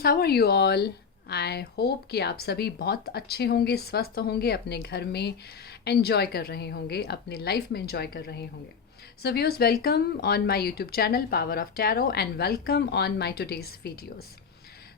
Friends, how are you all. I hope कि आप सभी बहुत अच्छे होंगे, स्वस्थ होंगे, अपने घर में एंजॉय कर रहे होंगे, अपने लाइफ में एंजॉय कर रहे होंगे। So viewers, welcome on my YouTube channel power of tarot and welcome on my today's videos.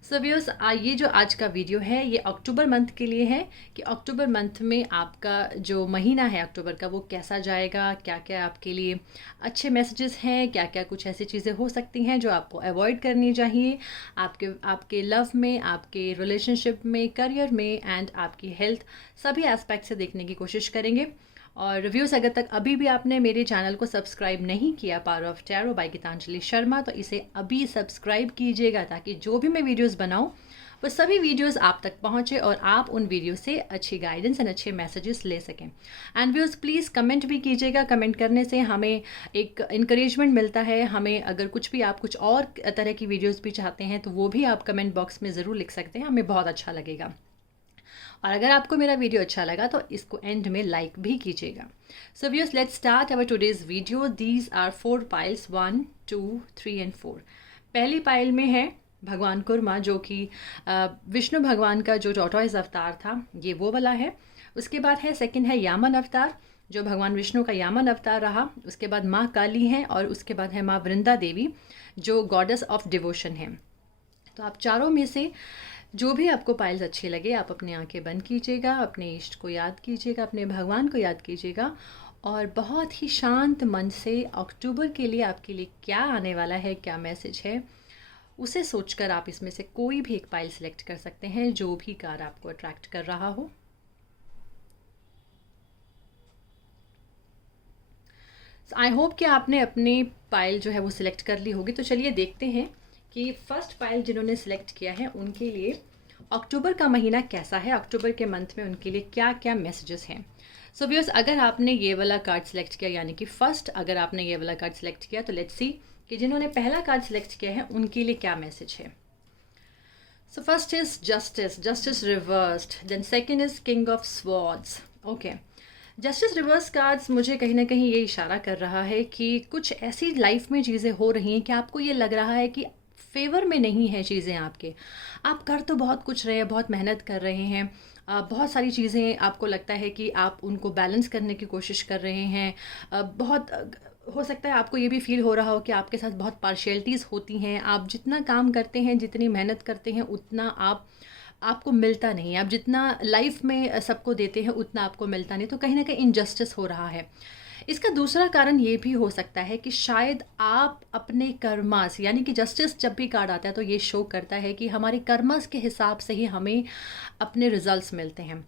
So viewers, ये जो आज का वीडियो है ये अक्टूबर मंथ के लिए है कि अक्टूबर मंथ में आपका जो महीना है अक्टूबर का वो कैसा जाएगा, क्या क्या आपके लिए अच्छे मैसेजेस हैं, क्या क्या कुछ ऐसी चीज़ें हो सकती हैं जो आपको अवॉइड करनी चाहिए आपके आपके लव में, आपके रिलेशनशिप में, करियर में एंड आपकी हेल्थ, सभी एस्पेक्ट से देखने की कोशिश करेंगे। और रिव्यूज़, अगर तक अभी भी आपने मेरे चैनल को सब्सक्राइब नहीं किया power of tarot by Geetanjali Sharma, तो इसे अभी सब्सक्राइब कीजिएगा ताकि जो भी मैं वीडियोस बनाऊं वो सभी वीडियोस आप तक पहुंचे और आप उन वीडियो से अच्छी गाइडेंस एंड अच्छे मैसेजेस ले सकें। एंड व्यूअर्स, प्लीज़ कमेंट भी कीजिएगा। कमेंट करने से हमें एक इंकरेजमेंट मिलता है। हमें अगर कुछ भी आप कुछ और तरह की वीडियोज़ भी चाहते हैं तो वो भी आप कमेंट बॉक्स में ज़रूर लिख सकते हैं, हमें बहुत अच्छा लगेगा। और अगर आपको मेरा वीडियो अच्छा लगा तो इसको एंड में लाइक भी कीजिएगा। So viewers, let's start our today's video. These are 4 piles, 1, 2, 3 and 4। पहली पाइल में है भगवान कुर्मा, जो कि विष्णु भगवान का जो टॉर्टॉइज अवतार था, ये वो वाला है। उसके बाद है सेकंड है यामन अवतार, जो भगवान विष्णु का यामन अवतार रहा। उसके बाद माँ काली हैं और उसके बाद है माँ वृंदा देवी, जो गॉडेस ऑफ डिवोशन है। तो आप चारों में से जो भी आपको पाइल्स अच्छे लगे, आप अपनी आंखें बंद कीजिएगा, अपने इष्ट को याद कीजिएगा, अपने भगवान को याद कीजिएगा और बहुत ही शांत मन से अक्टूबर के लिए आपके लिए क्या आने वाला है, क्या मैसेज है, उसे सोचकर आप इसमें से कोई भी एक पाइल सेलेक्ट कर सकते हैं, जो भी कार्ड आपको अट्रैक्ट कर रहा हो। आई होप कि आपने अपनी पाइल जो है वो सिलेक्ट कर ली होगी। तो चलिए देखते हैं कि फर्स्ट पाइल जिन्होंने सिलेक्ट किया है उनके लिए अक्टूबर का महीना कैसा है, अक्टूबर के मंथ में उनके लिए क्या क्या मैसेजेस हैं। सो व्यूअर्स, अगर आपने ये वाला कार्ड सिलेक्ट किया, यानी कि फर्स्ट अगर आपने ये वाला कार्ड सिलेक्ट किया, तो लेट्स सी कि जिन्होंने पहला कार्ड सिलेक्ट किया है उनके लिए क्या मैसेज है। So first is justice, justice reversed. Then second is king of swords. Okay, justice reverse cards मुझे कहीं ना कहीं ये इशारा कर रहा है कि कुछ ऐसी लाइफ में चीज़ें हो रही हैं कि आपको ये लग रहा है कि फेवर में नहीं है चीज़ें आपके। आप कर तो बहुत कुछ रहे हैं, बहुत मेहनत कर रहे हैं, बहुत सारी चीज़ें आपको लगता है कि आप उनको बैलेंस करने की कोशिश कर रहे हैं। बहुत हो सकता है आपको ये भी फील हो रहा हो कि आपके साथ बहुत पार्शियलिटीज़ होती हैं। आप जितना काम करते हैं, जितनी मेहनत करते हैं, उतना आपको मिलता नहीं है। आप जितना लाइफ में सबको देते हैं उतना आपको मिलता नहीं, तो कहीं ना कहीं इनजस्टिस हो रहा है। इसका दूसरा कारण ये भी हो सकता है कि शायद आप अपने कर्मास, यानी कि जस्टिस जब भी कार्ड आता है तो ये शो करता है कि हमारे कर्मास के हिसाब से ही हमें अपने रिजल्ट्स मिलते हैं।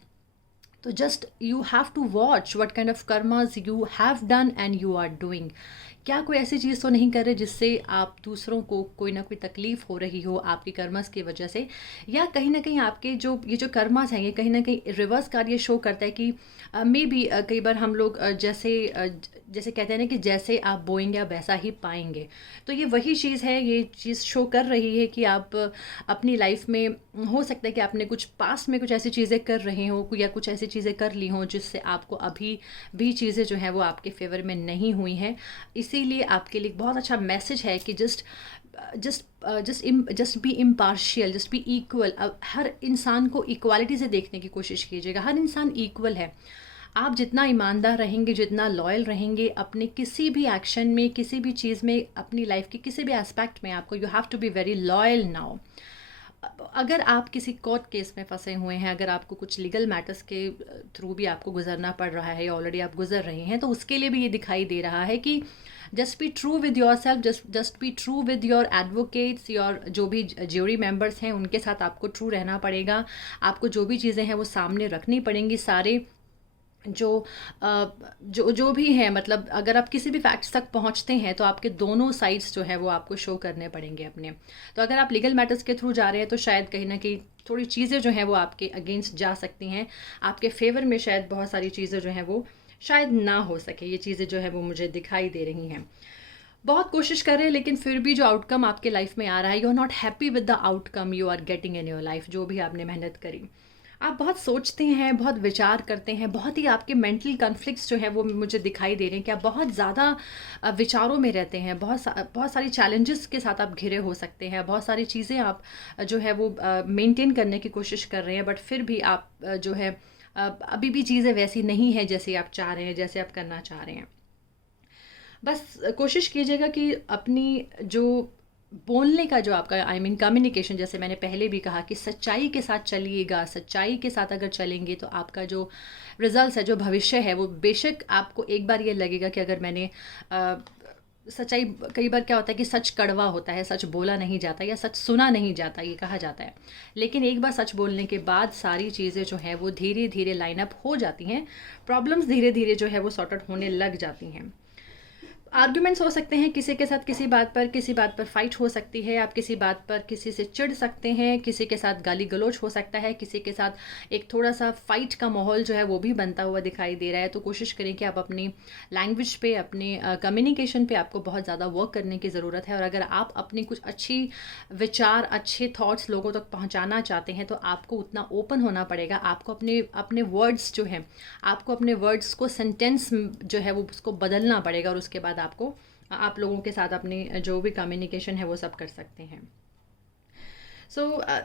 तो just you have to watch what kind of karmas you have done and you are doing. क्या कोई ऐसी चीज़ तो नहीं कर रहे जिससे आप दूसरों को कोई ना कोई तकलीफ़ हो रही हो आपकी कर्मस की वजह से, या कहीं ना कहीं आपके जो ये जो कर्मस हैं ये कहीं ना कहीं रिवर्स कार्ड ये शो करता है कि मे बी कई बार हम लोग जैसे कहते हैं ना कि जैसे आप बोएंगे आप वैसा ही पाएंगे। तो ये वही चीज़ है, ये चीज़ शो कर रही है कि आप अपनी लाइफ में हो सकता है कि आपने कुछ पास्ट में कुछ ऐसी चीज़ें कर रहे हो या कुछ ऐसी चीज़ें कर ली हों जिससे आपको अभी भी चीज़ें जो हैं वो आपके फेवर में नहीं हुई हैं। इसीलिए आपके लिए बहुत अच्छा मैसेज है कि just be impartial, just be equal. अब हर इंसान को इक्वालिटी से देखने की कोशिश कीजिएगा। हर इंसान इक्वल है। आप जितना ईमानदार रहेंगे, जितना लॉयल रहेंगे अपने किसी भी एक्शन में, किसी भी चीज़ में, अपनी लाइफ के किसी भी एस्पेक्ट में, आपको you have to be very loyal now. अगर आप किसी कोर्ट केस में फंसे हुए हैं, अगर आपको कुछ लीगल मैटर्स के थ्रू भी आपको गुजरना पड़ रहा है या ऑलरेडी आप गुजर रहे हैं, तो उसके लिए भी ये दिखाई दे रहा है कि just be true with your self, just be true with your advocates, your जो भी ज्यूरी मेंबर्स हैं उनके साथ आपको ट्रू रहना पड़ेगा। आपको जो भी चीज़ें हैं वो सामने रखनी पड़ेंगी। सारे जो भी है, मतलब अगर आप किसी भी फैक्ट्स तक पहुंचते हैं तो आपके दोनों साइड्स जो है वो आपको शो करने पड़ेंगे अपने। तो अगर आप लीगल मैटर्स के थ्रू जा रहे हैं तो शायद कहीं ना कहीं थोड़ी चीज़ें जो हैं वो आपके अगेंस्ट जा सकती हैं। आपके फेवर में शायद बहुत सारी चीज़ें जो हैं वो शायद ना हो सके। ये चीज़ें जो है वो मुझे दिखाई दे रही हैं। बहुत कोशिश कर रहे हैं लेकिन फिर भी जो आउटकम आपके लाइफ में आ रहा है, you are not happy with the outcome you are getting in your life. जो भी आपने मेहनत करी, आप बहुत सोचते हैं, बहुत विचार करते हैं, बहुत ही आपके मेंटल कॉन्फ्लिक्ट्स जो हैं वो मुझे दिखाई दे रहे हैं कि आप बहुत ज़्यादा विचारों में रहते हैं, बहुत सारी चैलेंजेस के साथ आप घिरे हो सकते हैं, बहुत सारी चीज़ें आप जो है वो मेंटेन करने की कोशिश कर रहे हैं, बट फिर भी आप जो है अभी भी चीज़ें वैसी नहीं है जैसे आप चाह रहे हैं, जैसे आप करना चाह रहे हैं। बस कोशिश कीजिएगा कि अपनी जो बोलने का जो आपका कम्युनिकेशन, जैसे मैंने पहले भी कहा कि सच्चाई के साथ चलिएगा, सच्चाई के साथ अगर चलेंगे तो आपका जो रिजल्ट्स है, जो भविष्य है, वो बेशक आपको एक बार ये लगेगा कि अगर मैंने अ, सच्चाई, कई बार क्या होता है कि सच कड़वा होता है, सच बोला नहीं जाता या सच सुना नहीं जाता, ये कहा जाता है। लेकिन एक बार सच बोलने के बाद सारी चीज़ें जो हैं वो धीरे धीरे लाइन अप हो जाती हैं, प्रॉब्लम्स धीरे धीरे जो है वो सॉर्ट आउट होने लग जाती हैं। आर्ग्यूमेंट्स हो सकते हैं किसी के साथ, किसी बात पर फाइट हो सकती है, आप किसी बात पर किसी से चिढ़ सकते हैं, किसी के साथ गाली गलौज हो सकता है, किसी के साथ एक थोड़ा सा फाइट का माहौल जो है वो भी बनता हुआ दिखाई दे रहा है। तो कोशिश करें कि आप अपनी लैंग्वेज पे, अपने कम्युनिकेशन पे आपको बहुत ज़्यादा वर्क करने की ज़रूरत है। और अगर आप अपनी कुछ अच्छी विचार, अच्छे थॉट्स लोगों तक पहुँचाना चाहते हैं तो आपको उतना ओपन होना पड़ेगा। आपको अपने अपने वर्ड्स जो हैं, आपको अपने वर्ड्स को सेंटेंस जो है वो उसको बदलना पड़ेगा, और उसके बाद आपको आप लोगों के साथ अपनी जो भी कम्युनिकेशन है वो सब कर सकते हैं।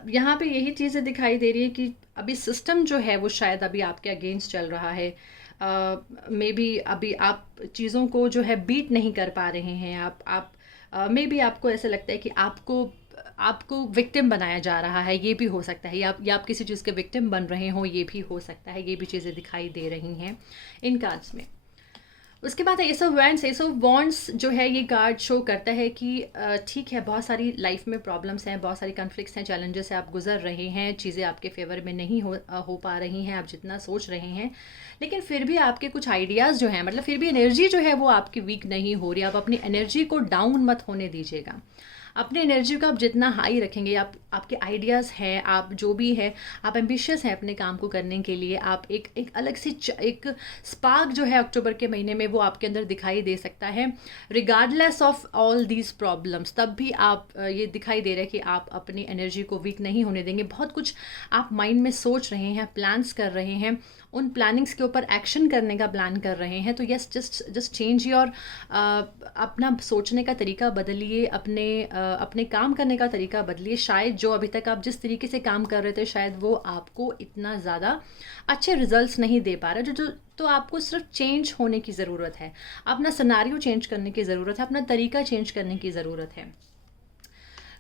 यहाँ पे यही चीज़ें दिखाई दे रही है कि अभी सिस्टम जो है वो शायद अभी आपके अगेंस्ट चल रहा है। मे बी अभी आप चीज़ों को जो है बीट नहीं कर पा रहे हैं। आप मे बी आपको ऐसा लगता है कि आपको आपको विक्टिम बनाया जा रहा है, ये भी हो सकता है, या आप किसी चीज़ के विक्टिम बन रहे हों, ये भी हो सकता है। ये भी चीज़ें दिखाई दे रही हैं इन कार्ड्स में। उसके बाद S of wands. S of wands जो है ये कार्ड शो करता है कि ठीक है, बहुत सारी लाइफ में प्रॉब्लम्स हैं, बहुत सारी कॉन्फ्लिक्ट्स हैं, चैलेंजेस हैं, आप गुजर रहे हैं, चीज़ें आपके फेवर में नहीं हो पा रही हैं आप जितना सोच रहे हैं। लेकिन फिर भी आपके कुछ आइडियाज़ जो हैं, मतलब फिर भी एनर्जी जो है वो आपकी वीक नहीं हो रही। आप अपनी एनर्जी को डाउन मत होने दीजिएगा। अपनी एनर्जी को आप जितना हाई रखेंगे, आपके आइडियाज़ हैं, आप जो भी है, आप एम्बिशियस हैं अपने काम को करने के लिए, आप एक अलग सी एक स्पार्क जो है अक्टूबर के महीने में वो आपके अंदर दिखाई दे सकता है, regardless of all these problems. तब भी आप ये दिखाई दे रहा है कि आप अपनी एनर्जी को वीक नहीं होने देंगे। बहुत कुछ आप माइंड में सोच रहे हैं, प्लान्स कर रहे हैं, उन प्लानिंग्स के ऊपर एक्शन करने का प्लान कर रहे हैं। तो यस, जस्ट चेंज योर, अपना सोचने का तरीका बदलिए, अपने काम करने का तरीका बदलिए। शायद जो अभी तक आप जिस तरीके से काम कर रहे थे, शायद वो आपको इतना ज़्यादा अच्छे रिजल्ट्स नहीं दे पा रहे। जो तो आपको सिर्फ चेंज होने की ज़रूरत है, अपना सिनेरियो चेंज करने की ज़रूरत है, अपना तरीका चेंज करने की ज़रूरत है।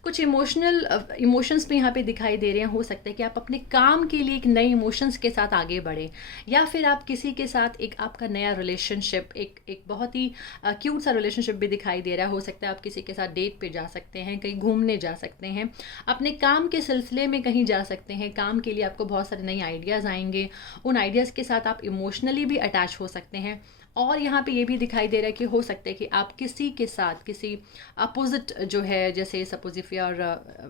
कुछ इमोशंस भी यहाँ पे दिखाई दे रहे हैं। हो सकता है कि आप अपने काम के लिए एक नए इमोशंस के साथ आगे बढ़े, या फिर आप किसी के साथ एक आपका नया रिलेशनशिप, एक बहुत ही क्यूट सा रिलेशनशिप भी दिखाई दे रहा है। हो सकता है आप किसी के साथ डेट पे जा सकते हैं, कहीं घूमने जा सकते हैं, अपने काम के सिलसिले में कहीं जा सकते हैं। काम के लिए आपको बहुत सारे नए आइडियाज़ आएंगे, उन आइडियाज़ के साथ आप इमोशनली भी अटैच हो सकते हैं। और यहाँ पे ये भी दिखाई दे रहा है कि हो सकता है कि आप किसी के साथ, किसी अपोजिट जो है, जैसे सपोज इफ़ यू आर,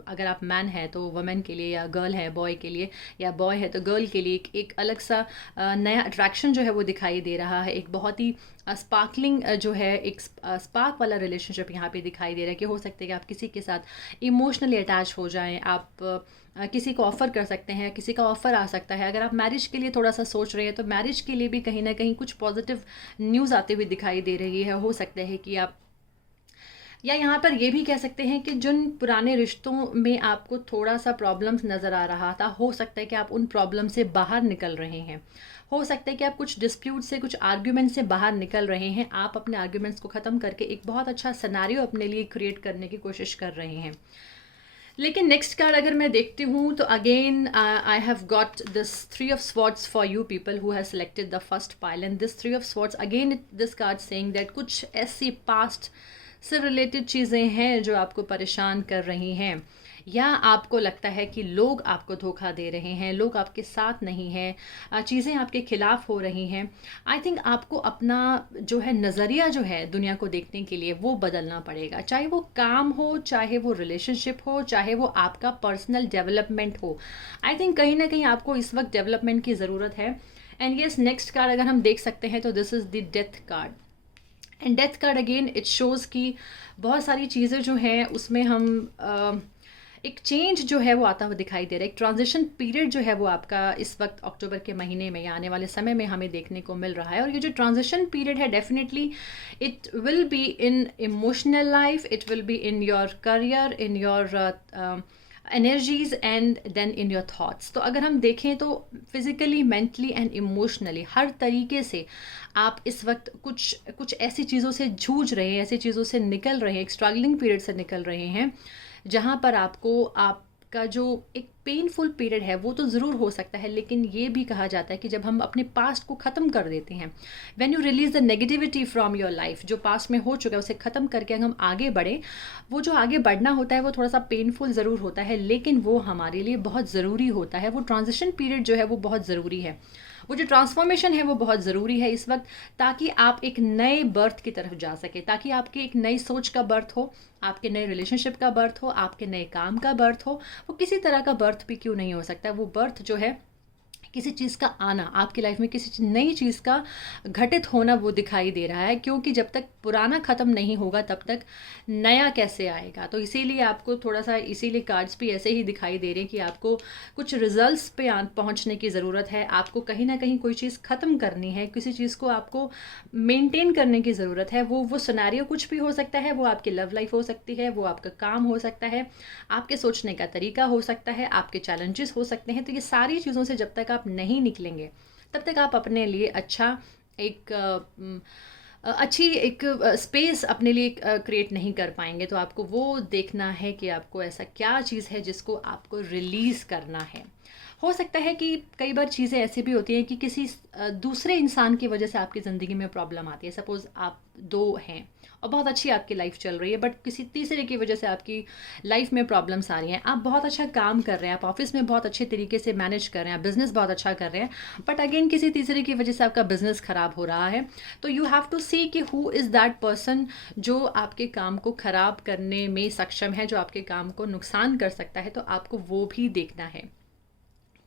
अगर आप मैन है तो वुमेन के लिए, या गर्ल है बॉय के लिए, या बॉय है तो गर्ल के लिए एक अलग सा नया अट्रैक्शन जो है वो दिखाई दे रहा है। एक बहुत ही स्पार्कलिंग जो है, एक स्पार्क वाला रिलेशनशिप यहाँ पे दिखाई दे रहा है कि हो सकता है कि आप किसी के साथ इमोशनली अटैच हो जाएं। आप किसी को ऑफ़र कर सकते हैं, किसी का ऑफ़र आ सकता है। अगर आप मैरिज के लिए थोड़ा सा सोच रहे हैं तो मैरिज के लिए भी कहीं ना कहीं कुछ पॉजिटिव न्यूज़ आते हुए दिखाई दे रही है। हो सकता है कि आप, या यहाँ पर ये भी कह सकते हैं कि जिन पुराने रिश्तों में आपको थोड़ा सा प्रॉब्लम्स नज़र आ रहा था, हो सकता है कि आप उन प्रॉब्लम से बाहर निकल रहे हैं। हो सकता है कि आप कुछ डिस्प्यूट से, कुछ आर्ग्यूमेंट से बाहर निकल रहे हैं। आप अपने आर्ग्यूमेंट्स को ख़त्म करके एक बहुत अच्छा सिनेरियो अपने लिए क्रिएट करने की कोशिश कर रहे हैं। लेकिन नेक्स्ट कार्ड अगर मैं देखती हूँ तो again I have got this 3 of Swords for you people who have selected the first pile, and this 3 of Swords again this card saying that कुछ ऐसी पास्ट से रिलेटेड चीज़ें हैं जो आपको परेशान कर रही हैं, या आपको लगता है कि लोग आपको धोखा दे रहे हैं, लोग आपके साथ नहीं हैं, चीज़ें आपके खिलाफ हो रही हैं। आई थिंक आपको अपना जो है नज़रिया जो है दुनिया को देखने के लिए वो बदलना पड़ेगा, चाहे वो काम हो, चाहे वो रिलेशनशिप हो, चाहे वो आपका पर्सनल डेवलपमेंट हो। आई थिंक कहीं ना कहीं आपको इस वक्त डेवलपमेंट की ज़रूरत है। एंड येस, नेक्स्ट कार्ड अगर हम देख सकते हैं तो this is the death card, and death card again it shows कि बहुत सारी चीज़ें जो हैं उसमें हम एक चेंज जो है वो आता हुआ दिखाई दे रहा है, एक ट्रांजिशन पीरियड जो है वो आपका इस वक्त अक्टूबर के महीने में या आने वाले समय में हमें देखने को मिल रहा है। और ये जो ट्रांजिशन पीरियड है definitely it will be in emotional life, it will be in your career, in your energies and then in your thoughts. तो अगर हम देखें तो फिज़िकली, मेंटली एंड इमोशनली हर तरीके से आप इस वक्त कुछ कुछ ऐसी चीज़ों से जूझ रहे हैं, ऐसी चीज़ों से निकल रहे हैं, एक स्ट्रगलिंग पीरियड से निकल रहे हैं, जहाँ पर आपको आपका जो एक पेनफुल पीरियड है वो तो ज़रूर हो सकता है, लेकिन ये भी कहा जाता है कि जब हम अपने पास्ट को ख़त्म कर देते हैं, when you release the negativity from your life, जो पास्ट में हो चुका है उसे ख़त्म करके अगर हम आगे बढ़ें, वो जो आगे बढ़ना होता है वो थोड़ा सा पेनफुल ज़रूर होता है, लेकिन वो हमारे लिए बहुत ज़रूरी होता है। वो ट्रांजिशन पीरियड जो है वो बहुत ज़रूरी है, वो जो ट्रांसफॉर्मेशन है वो बहुत ज़रूरी है इस वक्त, ताकि आप एक नए बर्थ की तरफ जा सके, ताकि आपकी एक नई सोच का बर्थ हो, आपके नए रिलेशनशिप का बर्थ हो, आपके नए काम का बर्थ हो। वो किसी तरह का बर्थ भी क्यों नहीं हो सकता, वो बर्थ जो है किसी चीज़ का आना, आपकी लाइफ में किसी नई चीज़ का घटित होना वो दिखाई दे रहा है, क्योंकि जब तक पुराना ख़त्म नहीं होगा तब तक नया कैसे आएगा। तो इसीलिए आपको थोड़ा सा, इसीलिए कार्ड्स भी ऐसे ही दिखाई दे रहे हैं कि आपको कुछ रिजल्ट्स पे पहुंचने की ज़रूरत है, आपको कहीं ना कहीं कोई चीज़ ख़त्म करनी है, किसी चीज़ को आपको मेंटेन करने की ज़रूरत है। वो सिनेरियो कुछ भी हो सकता है, वो आपकी लव लाइफ हो सकती है, वो आपका काम हो सकता है, आपके सोचने का तरीका हो सकता है, आपके चैलेंजेस हो सकते हैं। तो ये सारी चीज़ों से जब तक आप नहीं निकलेंगे तब तक आप अपने लिए अच्छा एक अच्छी एक स्पेस अपने लिए क्रिएट नहीं कर पाएंगे। तो आपको वो देखना है कि आपको ऐसा क्या चीज़ है जिसको आपको रिलीज़ करना है। हो सकता है कि कई बार चीज़ें ऐसी भी होती हैं कि किसी दूसरे इंसान की वजह से आपकी ज़िंदगी में प्रॉब्लम आती है। सपोज़ आप दो हैं और बहुत अच्छी आपकी लाइफ चल रही है, बट किसी तीसरे की वजह से आपकी लाइफ में प्रॉब्लम्स आ रही हैं। आप बहुत अच्छा काम कर रहे हैं, आप ऑफिस में बहुत अच्छे तरीके से मैनेज कर रहे हैं, बिज़नेस बहुत अच्छा कर रहे हैं, बट अगेन किसी तीसरे की वजह से आपका बिज़नेस ख़राब हो रहा है। तो यू हैव टू सी कि हु इज़ दैट पर्सन जो आपके काम को ख़राब करने में सक्षम है, जो आपके काम को नुकसान कर सकता है। तो आपको वो भी देखना है,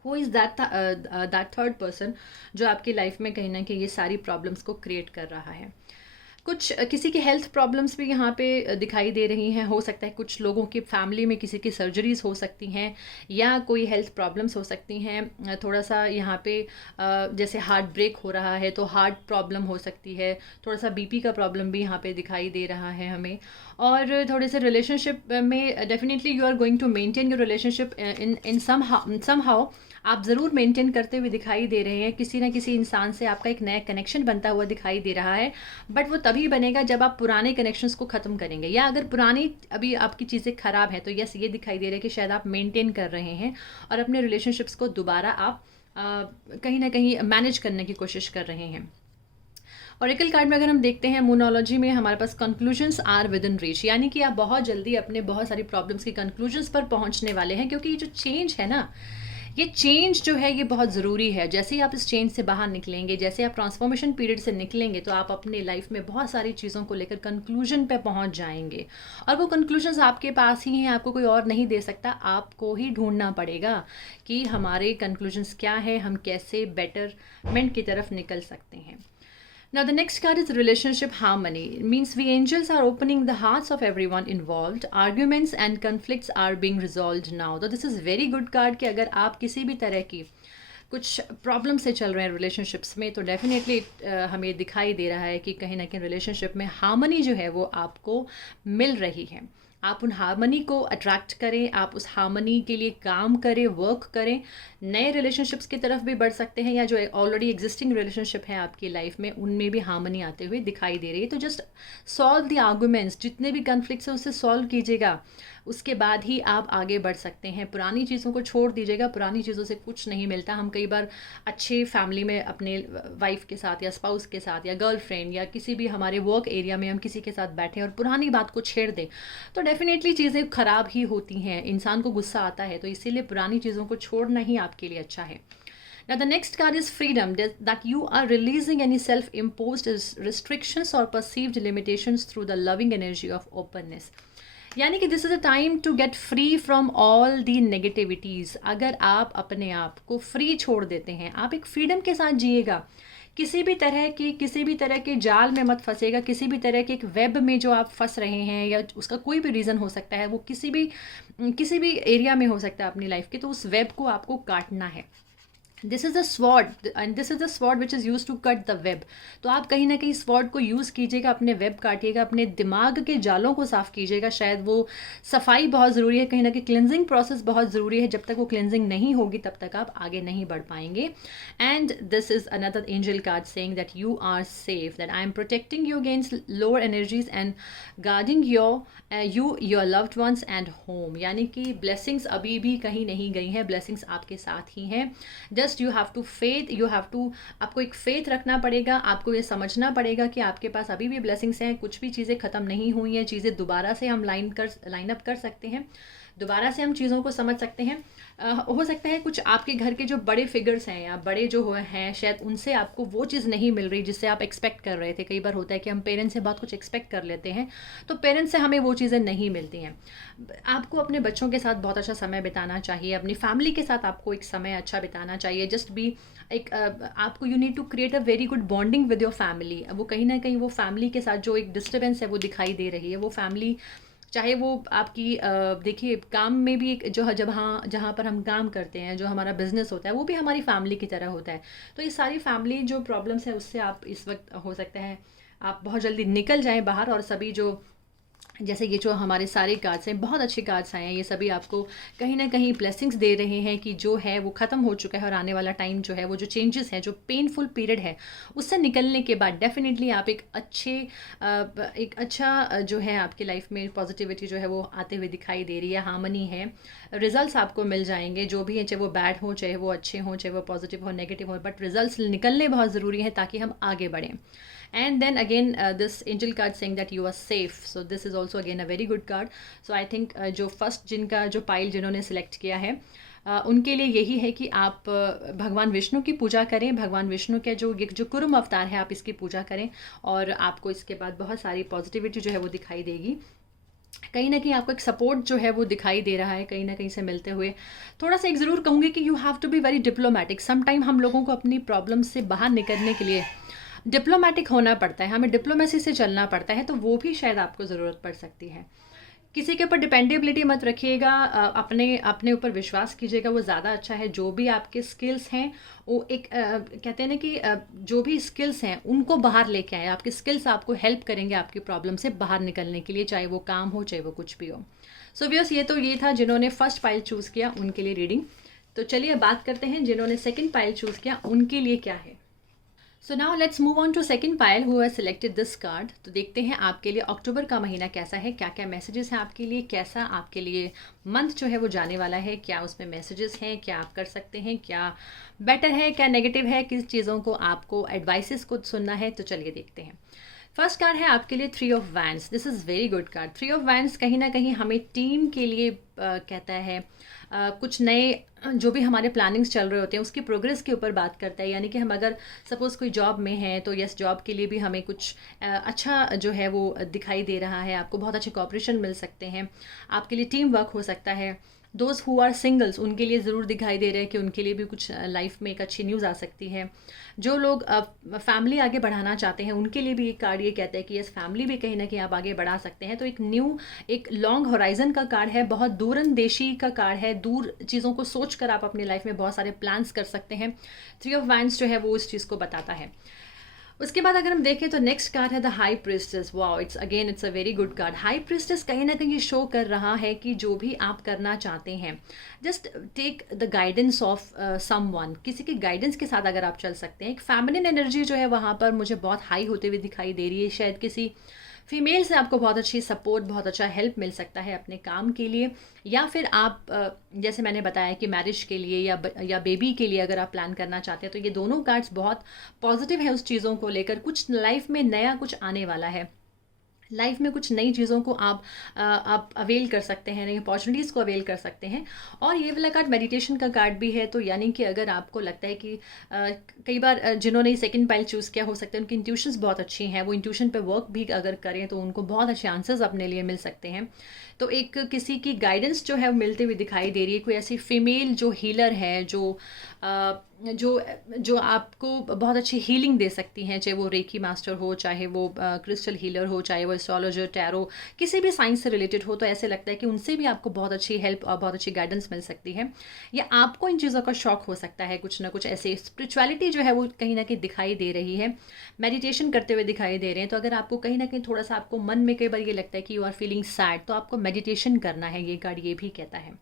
who is that third person जो आपकी लाइफ में कहीं ना कहीं ये सारी प्रॉब्लम्स को क्रिएट कर रहा है। कुछ किसी की हेल्थ प्रॉब्लम्स भी यहाँ पे दिखाई दे रही हैं। हो सकता है कुछ लोगों की फैमिली में किसी की सर्जरीज हो सकती हैं, या कोई हेल्थ प्रॉब्लम्स हो सकती हैं। थोड़ा सा यहाँ पे जैसे हार्ट ब्रेक हो रहा है तो हार्ट प्रॉब्लम हो सकती है, थोड़ा सा बीपी का प्रॉब्लम भी यहाँ पे दिखाई दे रहा है हमें। और थोड़े से रिलेशनशिप में definitely you are going to maintain your relationship in somehow, आप ज़रूर मेंटेन करते हुए दिखाई दे रहे हैं। किसी ना किसी इंसान से आपका एक नया कनेक्शन बनता हुआ दिखाई दे रहा है, बट वो तभी बनेगा जब आप पुराने कनेक्शंस को ख़त्म करेंगे, या अगर पुरानी अभी आपकी चीज़ें ख़राब हैं तो यस ये दिखाई दे रहा है कि शायद आप मेंटेन कर रहे हैं और अपने रिलेशनशिप्स को दोबारा आप कहीं ना कहीं मैनेज करने की कोशिश कर रहे हैं। ऑरेकल कार्ड में अगर हम देखते हैं मूनोलॉजी में, हमारे पास conclusions are within reach, यानी कि आप बहुत जल्दी अपने बहुत सारी प्रॉब्लम्स के कंक्लूजन्स पर पहुंचने वाले हैं, क्योंकि ये जो चेंज है ना, ये चेंज जो है ये बहुत ज़रूरी है। जैसे ही आप इस चेंज से बाहर निकलेंगे, जैसे आप ट्रांसफॉर्मेशन पीरियड से निकलेंगे, तो आप अपने लाइफ में बहुत सारी चीज़ों को लेकर कंक्लूजन पे पहुंच जाएंगे, और वो कंक्लूजन्स आपके पास ही हैं, आपको कोई और नहीं दे सकता। आपको ही ढूंढना पड़ेगा कि हमारे कंक्लूजन्स क्या है, हम कैसे बेटरमेंट की तरफ निकल सकते हैं। Now the next card is relationship harmony. It means we angels are opening the hearts of everyone involved. Arguments and conflicts are being resolved now. तो this is very good card कि अगर आप किसी भी तरह की कुछ प्रॉब्लम से चल रहे हैं रिलेशनशिप्स में, तो डेफिनेटली हमें दिखाई दे रहा है कि कहीं ना कहीं रिलेशनशिप में हार्मनी जो है वो आपको मिल रही है। आप उन हार्मनी को अट्रैक्ट करें, आप उस हार्मनी के लिए काम करें, वर्क करें, नए रिलेशनशिप्स की तरफ भी बढ़ सकते हैं, या जो ऑलरेडी एग्जिस्टिंग रिलेशनशिप है आपकी लाइफ में उनमें भी हार्मनी आते हुए दिखाई दे रही है। तो जस्ट सॉल्व द आर्गूमेंट्स, जितने भी कन्फ्लिक्ट्स हैं उसे सॉल्व कीजिएगा, उसके बाद ही आप आगे बढ़ सकते हैं। पुरानी चीज़ों को छोड़ दीजिएगा, पुरानी चीज़ों से कुछ नहीं मिलता। हम कई बार अच्छे फैमिली में अपने वाइफ के साथ या स्पाउस के साथ या गर्लफ्रेंड या किसी भी हमारे वर्क एरिया में हम किसी के साथ बैठें और पुरानी बात को छेड़ दें, तो डेफिनेटली चीज़ें ख़राब ही होती हैं, इंसान को गुस्सा आता है। तो इसीलिए पुरानी चीज़ों को छोड़ना ही आपके लिए अच्छा है। Now the next card is freedom, that you are releasing any self-imposed restrictions or perceived limitations through the loving energy of openness. यानी कि this is a time to get free from all the negativities. अगर आप अपने आप को free छोड़ देते हैं, आप एक फ्रीडम के साथ जिएगा किसी भी तरह के जाल में मत फंसेगा, किसी भी तरह के एक वेब में जो आप फंस रहे हैं, या उसका कोई भी रीज़न हो सकता है, वो किसी भी एरिया में हो सकता है अपनी लाइफ के, तो उस वेब को आपको काटना है। This is the sword and this is the sword which is use to cut the web. तो आप कहीं ना कहीं स्वॉर्ड को यूज़ कीजिएगा, अपने वेब काटिएगा, अपने दिमाग के जालों को साफ़ कीजिएगा। शायद वो सफाई बहुत ज़रूरी है, कहीं ना कहीं क्लिनजिंग प्रोसेस बहुत ज़रूरी है। जब तक वो क्लिनजिंग नहीं होगी तब तक आप आगे नहीं बढ़ पाएंगे। And this is another angel card saying that you are safe, that I am protecting you against lower energies and guarding your loved ones and home. यानी कि ब्लेसिंग्स अभी भी कहीं नहीं गई हैं, ब्लेसिंग्स आपके साथ ही हैं। जस्ट यू हैव टू आपको एक फेथ रखना पड़ेगा। आपको ये समझना पड़ेगा कि आपके पास अभी भी ब्लेसिंग्स हैं, कुछ भी चीज़ें ख़त्म नहीं हुई हैं, चीज़ें दोबारा से हम लाइन अप कर सकते हैं, दोबारा से हम चीज़ों को समझ सकते हैं। हो सकता है कुछ आपके घर के जो बड़े फिगर्स हैं या बड़े जो हैं, शायद उनसे आपको वो चीज़ नहीं मिल रही जिससे आप एक्सपेक्ट कर रहे थे। कई बार होता है कि हम पेरेंट्स से बहुत कुछ एक्सपेक्ट कर लेते हैं, तो पेरेंट्स से हमें वो चीज़ें नहीं मिलती हैं। आपको अपने बच्चों के साथ बहुत अच्छा समय बिताना चाहिए, अपनी फैमिली के साथ आपको एक समय अच्छा बिताना चाहिए। जस्ट बी एक आपको you need to create a very good bonding with your family. वो कहीं ना कहीं वो फैमिली के साथ जो एक डिस्टर्बेंस है वो दिखाई दे रही है, वो फैमिली चाहे वो आपकी देखिए काम में भी एक जो जहाँ पर हम काम करते हैं, जो हमारा बिजनेस होता है, वो भी हमारी फैमिली की तरह होता है। तो ये सारी फैमिली जो प्रॉब्लम्स है उससे आप इस वक्त हो सकता है आप बहुत जल्दी निकल जाएं बाहर। और सभी जो जैसे ये जो हमारे सारे कार्ड्स हैं, बहुत अच्छे कार्ड्स आए हैं, ये सभी आपको कहीं ना कहीं ब्लेसिंग्स दे रहे हैं कि जो है वो ख़त्म हो चुका है और आने वाला टाइम जो है, वो जो चेंजेस हैं, जो पेनफुल पीरियड है, उससे निकलने के बाद डेफिनेटली आप एक अच्छा जो है आपकी लाइफ में पॉजिटिविटी जो है वो आते हुए दिखाई दे रही है, हार्मनी है, रिजल्ट्स आपको मिल जाएंगे जो भी हैं, चाहे वो बैड हो, चाहे वो अच्छे हों, चाहे वो पॉजिटिव हो, नेगेटिव हो, बट रिजल्ट्स निकलने बहुत ज़रूरी है ताकि हम आगे बढ़ें। And then again this angel card saying that you are safe, so this is also again a very good card. So I think जो फर्स्ट जिनका जो पाइल जिन्होंने सिलेक्ट किया है उनके लिए यही है कि आप भगवान विष्णु की पूजा करें, भगवान विष्णु के जो कुर्म अवतार है आप इसकी पूजा करें, और आपको इसके बाद बहुत सारी पॉजिटिविटी जो है वो दिखाई देगी। कहीं ना कहीं आपको एक सपोर्ट जो है वो दिखाई दे रहा है कहीं ना कहीं से मिलते हुए। थोड़ा सा एक ज़रूर कहूँगी कि you have to be very diplomatic. सम हम लोगों को अपनी प्रॉब्लम से बाहर निकलने के लिए डिप्लोमेटिक होना पड़ता है, हमें डिप्लोमेसी से चलना पड़ता है, तो वो भी शायद आपको ज़रूरत पड़ सकती है। किसी के ऊपर डिपेंडेबिलिटी मत रखिएगा, अपने ऊपर विश्वास कीजिएगा, वो ज़्यादा अच्छा है। जो भी आपके स्किल्स हैं वो एक कहते हैं ना कि जो भी स्किल्स हैं उनको बाहर लेके आए। आपके स्किल्स आपको हेल्प करेंगे आपकी प्रॉब्लम से बाहर निकलने के लिए, चाहे वो काम हो चाहे वो कुछ भी हो। सो व्यूअर्स, ये था जिन्होंने फर्स्ट पाइल चूज़ किया उनके लिए रीडिंग। तो चलिए बात करते हैं जिन्होंने सेकेंड पाइल चूज़ किया उनके लिए क्या है। So now let's move on to second pile who has selected this card. तो देखते हैं आपके लिए अक्टूबर का महीना कैसा है, क्या क्या मैसेजेस हैं आपके लिए, कैसा आपके लिए मंथ जो है वो जाने वाला है, क्या उसमें मैसेजेस हैं, क्या आप कर सकते हैं, क्या बेटर है, क्या नेगेटिव है, किस चीज़ों को आपको एडवाइसेस को सुनना है। तो चलिए देखते हैं। फर्स्ट कार्ड है आपके लिए 3 of wands. This is very good card. 3 of wands कहीं ना कहीं हमें टीम के लिए कहता है कुछ नए जो भी हमारे प्लानिंग्स चल रहे होते हैं उसकी प्रोग्रेस के ऊपर बात करता है। यानी कि हम अगर सपोज़ कोई जॉब में हैं तो यस, जॉब के लिए भी हमें कुछ अच्छा जो है वो दिखाई दे रहा है, आपको बहुत अच्छे कॉपरेशन मिल सकते हैं, आपके लिए टीम वर्क हो सकता है। दोज हु आर सिंगल्स उनके लिए ज़रूर दिखाई दे रहा है कि उनके लिए भी कुछ लाइफ में एक अच्छी न्यूज़ आ सकती है। जो लोग फैमिली आगे बढ़ाना चाहते हैं उनके लिए भी एक कार्ड ये कहता है कि यस, फैमिली भी कहीं ना कहीं आप आगे बढ़ा सकते हैं। तो एक लॉन्ग होराइजन का कार्ड है, बहुत दूरंदेशी का कार्ड है, दूर चीज़ों को सोच कर आप अपनी लाइफ में बहुत सारे प्लान्स कर सकते हैं। 3 ऑफ वैंड्स जो है वो इस चीज़ को बताता है। उसके बाद अगर हम देखें तो नेक्स्ट कार्ड है the high priestess. Wow, it's a very good card. High priestess कहीं ना कहीं ये शो कर रहा है कि जो भी आप करना चाहते हैं, just take the guidance of someone. किसी के गाइडेंस के साथ अगर आप चल सकते हैं। एक फेमिनिन एनर्जी जो है वहाँ पर मुझे बहुत हाई होते हुए दिखाई दे रही है। शायद किसी फीमेल से आपको बहुत अच्छी सपोर्ट, बहुत अच्छा हेल्प मिल सकता है अपने काम के लिए, या फिर आप जैसे मैंने बताया कि मैरिज के लिए या बेबी के लिए अगर आप प्लान करना चाहते हैं। तो ये दोनों कार्ड्स बहुत पॉजिटिव है उस चीज़ों को लेकर। कुछ लाइफ में नया कुछ आने वाला है, लाइफ में कुछ नई चीज़ों को आप अवेल कर सकते हैं, नई अपॉर्चुनिटीज़ को अवेल कर सकते हैं। और ये वाला कार्ड मेडिटेशन का कार्ड भी है। तो यानी कि अगर आपको लगता है कि कई बार जिन्होंने सेकंड पाइल चूज़ किया, हो सकता है उनकी इंट्यूशंस बहुत अच्छी हैं, वो इंट्यूशन पे वर्क भी अगर करें तो उनको बहुत अच्छे आंसर्स अपने लिए मिल सकते हैं। तो एक किसी की गाइडेंस जो है वो मिलते हुए दिखाई दे रही है। कोई ऐसी फीमेल जो हीलर है, जो जो जो आपको बहुत अच्छी हीलिंग दे सकती हैं, चाहे वो रेकी मास्टर हो, चाहे वो क्रिस्टल हीलर हो, चाहे वो एस्ट्रोलॉजर, टैरो, किसी भी साइंस से रिलेटेड हो, तो ऐसे लगता है कि उनसे भी आपको बहुत अच्छी हेल्प और बहुत अच्छी गाइडेंस मिल सकती है। या आपको इन चीज़ों का शौक हो सकता है, कुछ ना कुछ ऐसे स्पिरिचुअलिटी जो है वो कहीं ना कहीं दिखाई दे रही है, मेडिटेशन करते हुए दिखाई दे रहे हैं। तो अगर आपको कहीं ना कहीं थोड़ा सा आपको मन में कई बार ये लगता है कि यू आर फीलिंग सैड, तो आपको मेडिटेशन करना है, ये कार्ड ये भी कहता है।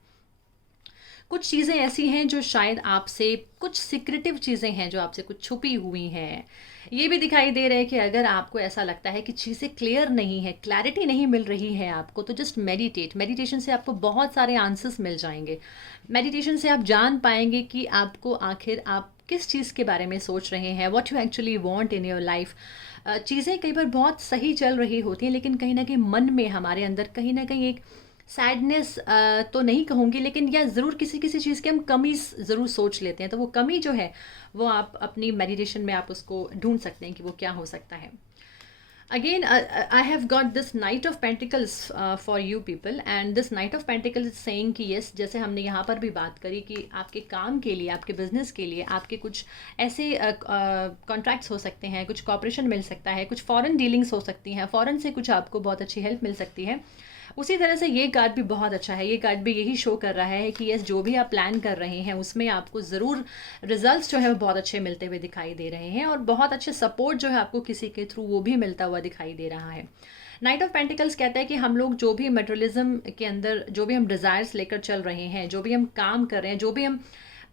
कुछ चीज़ें ऐसी हैं जो शायद आपसे, कुछ सीक्रेटिव चीज़ें हैं जो आपसे कुछ छुपी हुई हैं। ये भी दिखाई दे रहा है कि अगर आपको ऐसा लगता है कि चीज़ें क्लियर नहीं है, क्लैरिटी नहीं मिल रही है आपको, तो जस्ट मेडिटेट। मेडिटेशन से आपको बहुत सारे आंसर्स मिल जाएंगे। मेडिटेशन से आप जान पाएंगे कि आपको आखिर आप किस चीज़ के बारे में सोच रहे हैं, what you actually want in your life. चीज़ें कई बार बहुत सही चल रही होती हैं, लेकिन कहीं ना कहीं मन में हमारे अंदर कहीं ना कहीं एक सैडनेस तो नहीं कहूँगी, लेकिन या ज़रूर किसी किसी चीज़ की हम कमी ज़रूर सोच लेते हैं। तो वो कमी जो है वो आप अपनी मेडिटेशन में आप उसको ढूंढ सकते हैं कि वो क्या हो सकता है। Again I have got this night of pentacles for you people, and this night of pentacles is saying कि यस, जैसे हमने यहाँ पर भी बात करी कि आपके काम के लिए, आपके बिजनेस के लिए, आपके कुछ ऐसे कॉन्ट्रैक्ट्स हो सकते हैं, कुछ कॉपरेशन मिल सकता है, कुछ फॉरेन डीलिंग्स हो सकती हैं, फॉरेन से कुछ आपको बहुत अच्छी हेल्प मिल सकती है। उसी तरह से ये कार्ड भी बहुत अच्छा है। ये कार्ड भी यही शो कर रहा है कि यस, जो भी आप प्लान कर रहे हैं उसमें आपको ज़रूर रिजल्ट्स जो है वो बहुत अच्छे मिलते हुए दिखाई दे रहे हैं, और बहुत अच्छे सपोर्ट जो है आपको किसी के थ्रू वो भी मिलता हुआ दिखाई दे रहा है। नाइट ऑफ पेंटिकल्स कहता है कि हम लोग जो भी मटेरियलिज्म के अंदर, जो भी हम डिज़ायर्स लेकर चल रहे हैं, जो भी हम काम कर रहे हैं, जो भी हम,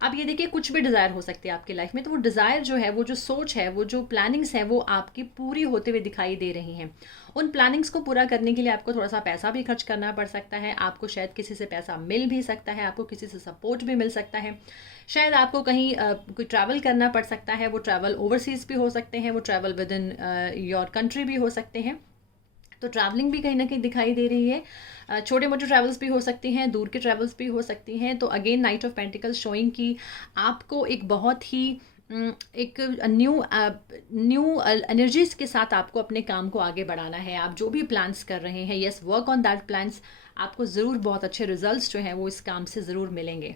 अब ये देखिए कुछ भी डिज़ायर हो सकती है आपकी लाइफ में, तो वो डिज़ायर जो है, वो जो सोच है, वो जो प्लानिंग्स हैं, वो आपकी पूरी होते हुए दिखाई दे रही हैं। उन प्लानिंग्स को पूरा करने के लिए आपको थोड़ा सा पैसा भी खर्च करना पड़ सकता है, आपको शायद किसी से पैसा मिल भी सकता है, आपको किसी से सपोर्ट भी मिल सकता है, शायद आपको कहीं कोई ट्रैवल करना पड़ सकता है। वो ट्रैवल ओवरसीज़ भी हो सकते हैं, वो travel with in your country भी हो सकते हैं। तो ट्रैवलिंग भी कहीं ना कहीं दिखाई दे रही है। छोटे मोटे ट्रैवल्स भी हो सकती हैं, दूर के ट्रैवल्स भी हो सकती हैं। तो again night of pentacles showing कि आपको एक बहुत ही एक न्यू एनर्जीज के साथ आपको अपने काम को आगे बढ़ाना है। आप जो भी प्लान्स कर रहे हैं, yes, work on that plans. आपको ज़रूर बहुत अच्छे रिजल्ट्स जो हैं वो इस काम से ज़रूर मिलेंगे।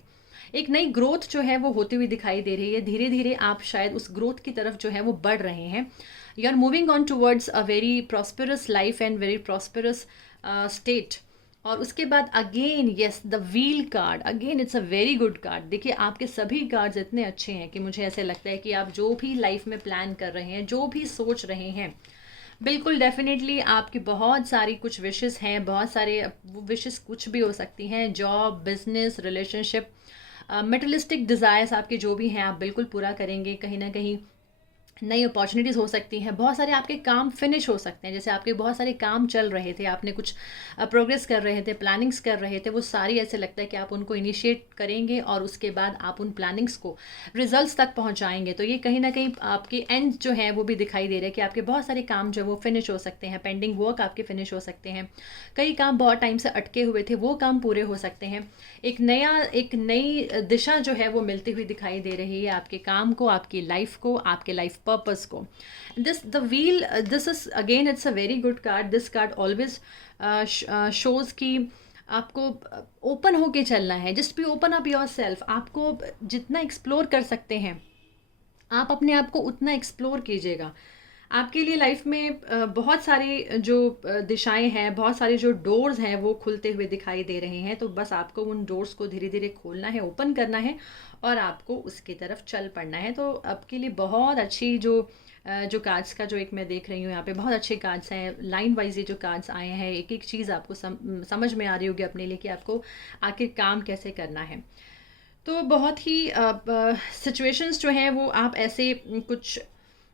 एक नई ग्रोथ जो है वो होती हुई दिखाई दे रही है। धीरे धीरे आप शायद उस ग्रोथ की तरफ जो है वो बढ़ रहे हैं। You are moving on towards a very prosperous life and very prosperous state. और उसके बाद again yes, the wheel card, again it's a very good card. देखिए आपके सभी कार्ड्स इतने अच्छे हैं कि मुझे ऐसे लगता है कि आप जो भी लाइफ में प्लान कर रहे हैं, जो भी सोच रहे हैं, बिल्कुल डेफिनेटली आपकी बहुत सारी कुछ विशेस हैं, बहुत सारे विशेस कुछ भी हो सकती हैं, जॉब, बिजनेस, रिलेशनशिप, मेटलिस्टिक डिज़ायर्स आपके जो भी हैं आप बिल्कुल पूरा करेंगे। कहीं ना कहीं नई अपॉर्चुनिटीज़ हो सकती हैं, बहुत सारे आपके काम फिनिश हो सकते हैं। जैसे आपके बहुत सारे काम चल रहे थे, आपने कुछ प्रोग्रेस कर रहे थे, प्लानिंग्स कर रहे थे, वो सारी ऐसे लगता है कि आप उनको इनिशिएट करेंगे और उसके बाद आप उन प्लानिंग्स को रिजल्ट्स तक पहुंचाएंगे। तो ये कहीं ना कहीं आपके एंड जो है वो भी दिखाई दे रहा है कि आपके बहुत सारे काम जो है वो फिनिश हो सकते हैं, पेंडिंग वर्क आपके फिनिश हो सकते हैं, कई काम बहुत टाइम से अटके हुए थे वो काम पूरे हो सकते हैं। एक नई दिशा जो है वो मिलती हुई दिखाई दे रही है आपके काम को, आपकी लाइफ को, आपके लाइफ पर्पस को। This the wheel, this is again it's a very good card. This card always shows कि आपको ओपन होके चलना है। Just be open up your self. आपको जितना एक्सप्लोर कर सकते हैं आप अपने आप को उतना एक्सप्लोर कीजिएगा। आपके लिए लाइफ में बहुत सारी जो दिशाएं हैं, बहुत सारे जो डोर्स हैं वो खुलते हुए दिखाई दे रहे हैं। तो बस आपको उन डोर्स को धीरे धीरे खोलना है, ओपन करना है और आपको उसकी तरफ चल पड़ना है। तो आपके लिए बहुत अच्छी जो कार्ड्स का जो एक मैं देख रही हूँ यहाँ पे, बहुत अच्छे कार्ड्स हैं, लाइन वाइज ये जो कार्ड्स आए हैं, एक एक चीज़ आपको समझ में आ रही होगी अपने लिए कि आपको आखिर काम कैसे करना है। तो बहुत ही सिचुएशंस जो हैं वो आप ऐसे कुछ,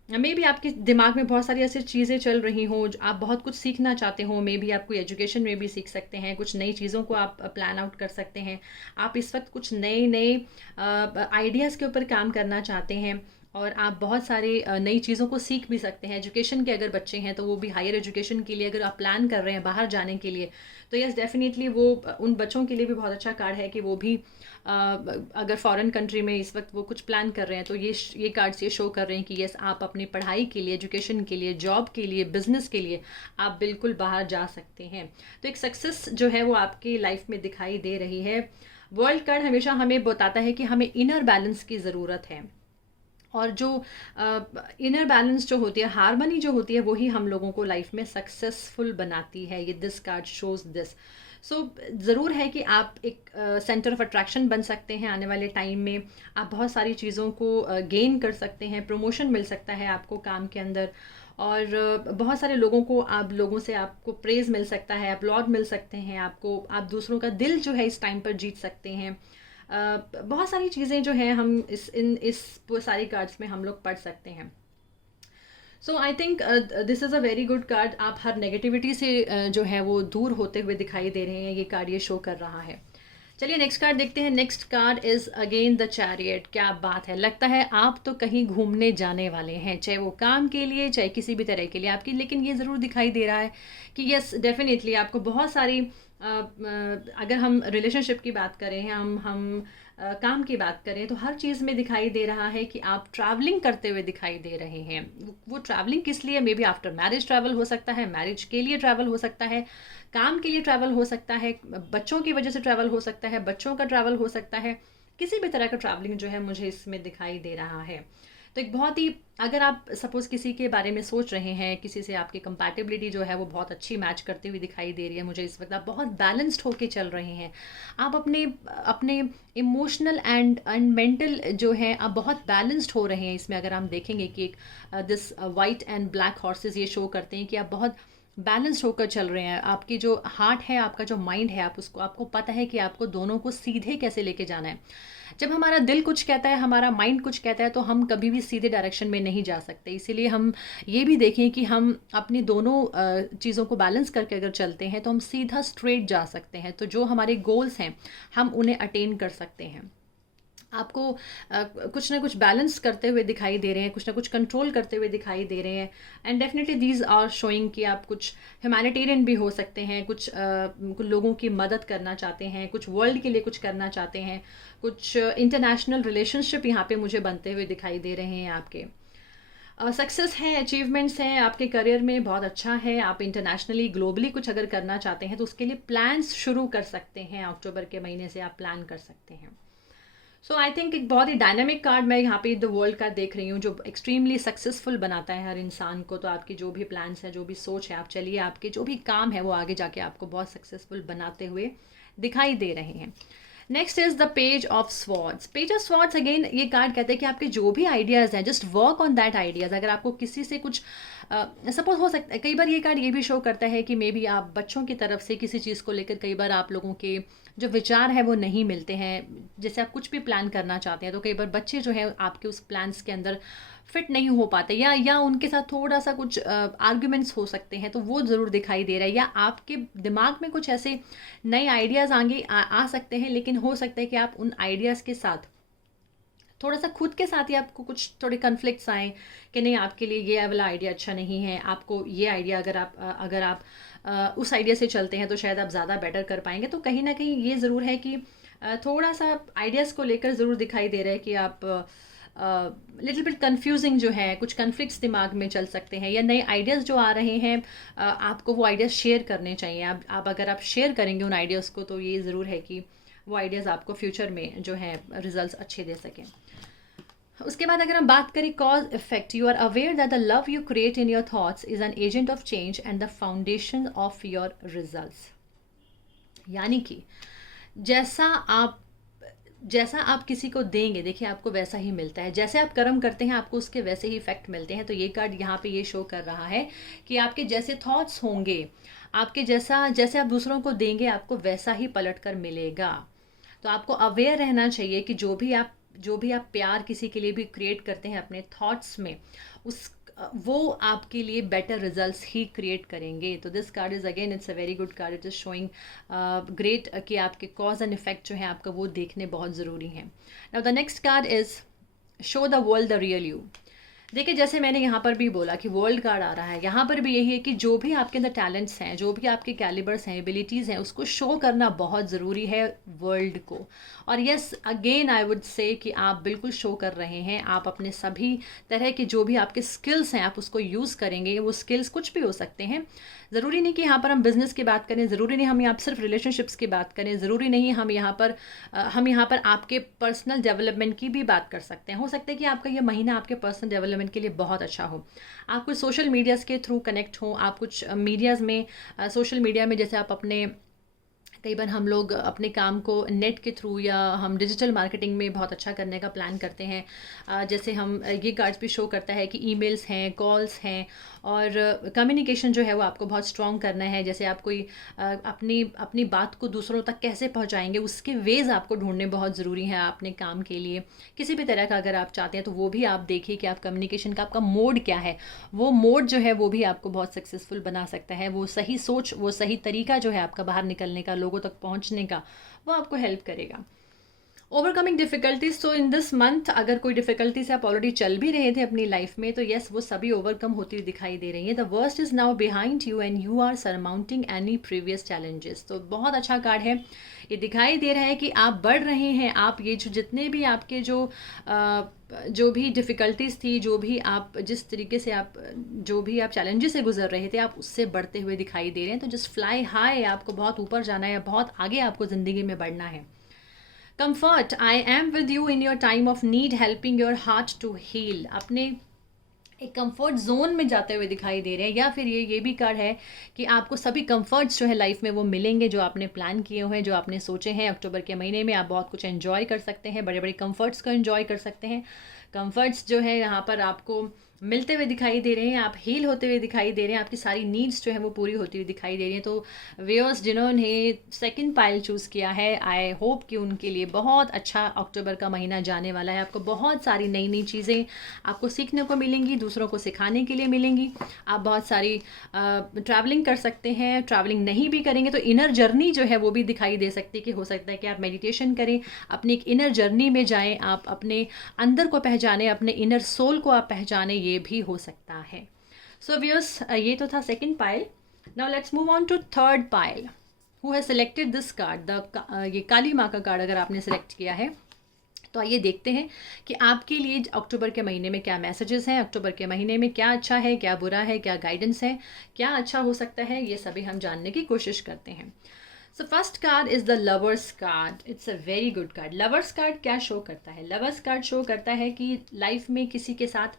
मे बी आपके दिमाग में बहुत सारी ऐसी चीज़ें चल रही हों, आप बहुत कुछ सीखना चाहते हो, मे बी आप कोई एजुकेशन में भी सीख सकते हैं, कुछ नई चीज़ों को आप प्लान आउट कर सकते हैं। आप इस वक्त कुछ नए नए आइडियाज़ के ऊपर काम करना चाहते हैं और आप बहुत सारे नई चीज़ों को सीख भी सकते हैं। एजुकेशन के अगर बच्चे हैं तो वो भी हायर एजुकेशन के लिए अगर आप प्लान कर रहे हैं बाहर जाने के लिए, तो यस डेफिनेटली वो उन बच्चों के लिए भी बहुत अच्छा कार्ड है कि वो भी अगर फॉरेन कंट्री में इस वक्त वो कुछ प्लान कर रहे हैं तो ये कार्ड्स ये शो कर रहे हैं कि यस, आप अपनी पढ़ाई के लिए, एजुकेशन के लिए, जॉब के लिए, बिजनेस के लिए आप बिल्कुल बाहर जा सकते हैं। तो एक सक्सेस जो है वो आपकी लाइफ में दिखाई दे रही है। वर्ल्ड कार्ड हमेशा हमें बताता है कि हमें इनर बैलेंस की ज़रूरत है, और जो इनर बैलेंस जो होती है, हार्मनी जो होती है, वही हम लोगों को लाइफ में सक्सेसफुल बनाती है। ये दिस कार्ड शोज दिस। सो ज़रूर है कि आप एक सेंटर ऑफ अट्रैक्शन बन सकते हैं आने वाले टाइम में। आप बहुत सारी चीज़ों को गेन कर सकते हैं, प्रमोशन मिल सकता है आपको काम के अंदर, और बहुत सारे लोगों को, आप लोगों से आपको प्रेज़ मिल सकता है, अपलॉड मिल सकते हैं आपको, आप दूसरों का दिल जो है इस टाइम पर जीत सकते हैं। बहुत सारी चीज़ें जो हैं हम इस सारी कार्ड्स में हम लोग पढ़ सकते हैं। So I think this is a very good card. आप हर नेगेटिविटी से जो है वो दूर होते हुए दिखाई दे रहे हैं, ये कार्ड ये शो कर रहा है। चलिए नेक्स्ट कार्ड देखते हैं। Next card is again the chariot. क्या बात है, लगता है आप तो कहीं घूमने जाने वाले हैं, चाहे वो काम के लिए चाहे किसी भी तरह के लिए आपकी, लेकिन ये ज़रूर दिखाई दे रहा है कि यस डेफिनेटली आपको बहुत सारी अगर हम रिलेशनशिप की बात करें, हम काम की बात करें, तो हर चीज़ में दिखाई दे रहा है कि आप ट्रैवलिंग करते हुए दिखाई दे रहे हैं। वो ट्रैवलिंग किस लिए, may be after marriage travel हो सकता है, मैरिज के लिए ट्रैवल हो सकता है, काम के लिए ट्रैवल हो सकता है, बच्चों की वजह से ट्रैवल हो सकता है, बच्चों का ट्रैवल हो सकता है, किसी भी तरह का ट्रैवलिंग जो है मुझे इसमें दिखाई दे रहा है। तो एक बहुत ही, अगर आप सपोज़ किसी के बारे में सोच रहे हैं, किसी से आपकी कंपैटिबिलिटी जो है वो बहुत अच्छी मैच करती हुई दिखाई दे रही है मुझे इस वक्त, आप बहुत बैलेंस्ड होके चल रहे हैं, आप अपने अपने इमोशनल एंड मेंटल जो है आप बहुत बैलेंस्ड हो रहे हैं। इसमें अगर हम देखेंगे कि एक this white and black horses ये शो करते हैं कि आप बहुत बैलेंस्ड होकर चल रहे हैं। आपकी जो हार्ट है, आपका जो माइंड है, आप उसको, आपको पता है कि आपको दोनों को सीधे कैसे लेके जाना है। जब हमारा दिल कुछ कहता है, हमारा माइंड कुछ कहता है, तो हम कभी भी सीधे डायरेक्शन में नहीं जा सकते। इसीलिए हम ये भी देखें कि हम अपनी दोनों चीज़ों को बैलेंस करके अगर चलते हैं तो हम सीधा स्ट्रेट जा सकते हैं। तो जो हमारे गोल्स हैं हम उन्हें अटेन कर सकते हैं। आपको कुछ ना कुछ बैलेंस करते हुए दिखाई दे रहे हैं, कुछ ना कुछ कंट्रोल करते हुए दिखाई दे रहे हैं, and definitely these are showing कि आप कुछ ह्यूमैनिटेरियन भी हो सकते हैं, कुछ लोगों की मदद करना चाहते हैं, कुछ वर्ल्ड के लिए कुछ करना चाहते हैं, कुछ इंटरनेशनल रिलेशनशिप यहाँ पे मुझे बनते हुए दिखाई दे रहे हैं आपके। सक्सेस है, अचीवमेंट्स हैं आपके करियर में, बहुत अच्छा है। आप इंटरनेशनली ग्लोबली कुछ अगर करना चाहते हैं तो उसके लिए प्लान्स शुरू कर सकते हैं। अक्टूबर के महीने से आप प्लान कर सकते हैं। सो आई थिंक एक बहुत ही डायनामिक कार्ड मैं यहाँ पे द वर्ल्ड कार्ड देख रही हूँ, जो एक्सट्रीमली सक्सेसफुल बनाता है हर इंसान को। तो आपकी जो भी प्लान्स है, जो भी सोच है, आप चलिए, आपके जो भी काम है वो आगे जाके आपको बहुत सक्सेसफुल बनाते हुए दिखाई दे रहे हैं। Next is the page of swords. Page of swords again ये कार्ड कहते हैं कि आपके जो भी आइडियाज़ हैं, just work on that ideas. अगर आपको किसी से कुछ सपोज हो सकता है, कई बार ये कार्ड ये भी शो करता है कि मे बी आप बच्चों की तरफ से किसी चीज़ को लेकर कई बार आप लोगों के जो विचार है वो नहीं मिलते हैं। जैसे आप कुछ भी प्लान करना चाहते हैं तो कई बार बच्चे जो है आपके उस प्लान्स के अंदर फिट नहीं हो पाते, या उनके साथ थोड़ा सा कुछ आर्ग्यूमेंट्स हो सकते हैं, तो वो ज़रूर दिखाई दे रहा है। या आपके दिमाग में कुछ ऐसे नए आइडियाज़ आगे आ सकते हैं, लेकिन हो सकता है कि आप उन आइडियाज़ के साथ थोड़ा सा खुद के साथ ही आपको कुछ थोड़े कन्फ्लिक्ट्स आएँ कि नहीं, आपके लिए ये वाला आइडिया अच्छा नहीं है, आपको ये आइडिया अगर आप उस आइडिया से चलते हैं तो शायद आप ज़्यादा बेटर कर पाएंगे। तो कहीं ना कहीं ये ज़रूर है कि थोड़ा सा आइडियाज़ को लेकर ज़रूर दिखाई दे रहा है कि आप लिटिल बिट कंफ्यूजिंग जो है, कुछ कन्फ्लिक्ट्स दिमाग में चल सकते हैं, या नए आइडियाज़ जो आ रहे हैं आपको वो आइडियाज़ शेयर करने चाहिए। आप अगर आप शेयर करेंगे उन आइडियाज़ को तो ये ज़रूर है कि वो आइडियाज़ आपको फ्यूचर में जो है रिजल्ट्स अच्छे दे सकें। उसके बाद अगर हम बात करें cause effect, you are aware that the love you create in your thoughts is an agent of change and the foundation of your results. यानी कि जैसा आप किसी को देंगे, देखिए आपको वैसा ही मिलता है। जैसे आप कर्म करते हैं आपको उसके वैसे ही इफेक्ट मिलते हैं। तो ये कार्ड यहाँ पे ये शो कर रहा है कि आपके जैसे थॉट्स होंगे, आपके जैसे आप दूसरों को देंगे आपको वैसा ही पलट कर मिलेगा। तो आपको अवेयर रहना चाहिए कि जो भी आप प्यार किसी के लिए भी क्रिएट करते हैं अपने थॉट्स में, वो आपके लिए बेटर रिजल्ट्स ही क्रिएट करेंगे। तो this card is again it's a very good card. It is showing great कि आपके कॉज एंड इफेक्ट जो है आपका वो देखने बहुत ज़रूरी है। Now the next card is show the world the real you. देखिए, जैसे मैंने यहाँ पर भी बोला कि वर्ल्ड कार्ड आ रहा है, यहाँ पर भी यही है कि जो भी आपके अंदर टैलेंट्स हैं, जो भी आपके कैलिबर्स हैं, एबिलिटीज़ हैं, उसको शो करना बहुत ज़रूरी है वर्ल्ड को। और यस, अगेन आई वुड से कि आप बिल्कुल शो कर रहे हैं। आप अपने सभी तरह के जो भी आपके स्किल्स हैं, आप उसको यूज़ करेंगे। वो स्किल्स कुछ भी हो सकते हैं। ज़रूरी नहीं कि यहाँ पर हम बिज़नेस की बात करें, ज़रूरी नहीं हम यहाँ पर सिर्फ रिलेशनशिप्स की बात करें, ज़रूरी नहीं हम यहाँ पर आपके पर्सनल डेवलपमेंट की भी बात कर सकते हैं। हो सकता है कि आपका ये महीना आपके पर्सनल डेवलपमेंट के लिए बहुत अच्छा हो। आप कुछ सोशल मीडियाज़ के थ्रू कनेक्ट हो, आप कुछ मीडियाज़ में सोशल मीडिया में जैसे आप अपने कई बार हम लोग अपने काम को नेट के थ्रू या हम डिजिटल मार्केटिंग में बहुत अच्छा करने का प्लान करते हैं। जैसे हम ये कार्ड्स भी शो करता है कि ईमेल्स हैं, कॉल्स हैं और कम्युनिकेशन जो है वो आपको बहुत स्ट्रॉन्ग करना है। जैसे आप कोई अपनी अपनी बात को दूसरों तक कैसे पहुंचाएंगे, उसके वेज़ आपको ढूंढने बहुत ज़रूरी हैं अपने काम के लिए। किसी भी तरह का अगर आप चाहते हैं तो वो भी आप देखिए कि आप कम्युनिकेशन का आपका मोड क्या है। वो मोड जो है वो भी आपको बहुत सक्सेसफुल बना सकता है। वो सही सोच, वो सही तरीका जो है आपका बाहर निकलने का, लोगों तक पहुंचने का, वो आपको हेल्प करेगा। ओवरकमिंग डिफ़िकल्टीज, तो इन दिस मंथ अगर कोई डिफ़िकल्टी से आप ऑलरेडी चल भी रहे थे अपनी लाइफ में, तो यस, वो सभी ओवरकम होती हुई दिखाई दे रही है। The worst is now behind you and you are surmounting any previous challenges. तो बहुत अच्छा कार्ड है। ये दिखाई दे रहा है कि आप बढ़ रहे हैं। आप ये जो जितने भी आपके जो भी डिफ़िकल्टीज़ थी, जो भी आप जिस तरीके से आप जो भी आप चैलेंजेस से गुजर रहे थे, आप उससे बढ़ते हुए दिखाई दे रहे हैं। तो जस्ट फ्लाई हाई, आपको बहुत ऊपर जाना है, बहुत आगे आपको ज़िंदगी में बढ़ना है। Comfort, I am with you in your time of need, helping your heart to heal. अपने एक कंफर्ट जोन में जाते हुए दिखाई दे रहे हैं। या फिर ये भी कार्ड है कि आपको सभी कंफर्ट्स जो है लाइफ में वो मिलेंगे जो आपने प्लान किए हुए हैं, जो आपने सोचे हैं। अक्टूबर के महीने में आप बहुत कुछ एंजॉय कर सकते हैं, बड़े बड़े कंफर्ट्स को एंजॉय कर सकते हैं। कंफर्ट्स जो है यहाँ पर आपको मिलते हुए दिखाई दे रहे हैं, आप हील होते हुए दिखाई दे रहे हैं, आपकी सारी नीड्स जो है वो पूरी होती हुई दिखाई दे रही हैं। तो व्यूअर्स जिन्होंने सेकंड पाइल चूज़ किया है, आई होप कि उनके लिए बहुत अच्छा अक्टूबर का महीना जाने वाला है। आपको बहुत सारी नई नई चीज़ें आपको सीखने को मिलेंगी, दूसरों को सिखाने के लिए मिलेंगी। आप बहुत सारी ट्रैवलिंग कर सकते हैं। ट्रैवलिंग नहीं भी करेंगे तो इनर जर्नी जो है वो भी दिखाई दे सकती है कि हो सकता है कि आप मेडिटेशन करें, अपनी एक इनर जर्नी में जाएं, आप अपने अंदर को पहचाने, अपने इनर सोल को आप पहचाने, ये भी हो सकता है। सो व्यूअर्स, ये तो था second pile. Now let's move on to third pile. Who has selected this card, ये काली माँ का कार्ड अगर आपने सिलेक्ट किया है, तो आइए देखते हैं कि आपके लिए अक्टूबर के महीने में क्या मैसेजेस हैं, अक्टूबर के महीने में क्या अच्छा है, क्या बुरा है, क्या गाइडेंस है, क्या अच्छा हो सकता है, ये सभी हम जानने की कोशिश करते हैं। So first card is the lovers card. It's a very good card. Lovers card क्या शो करता है? लवर्स कार्ड शो करता है कि लाइफ में किसी के साथ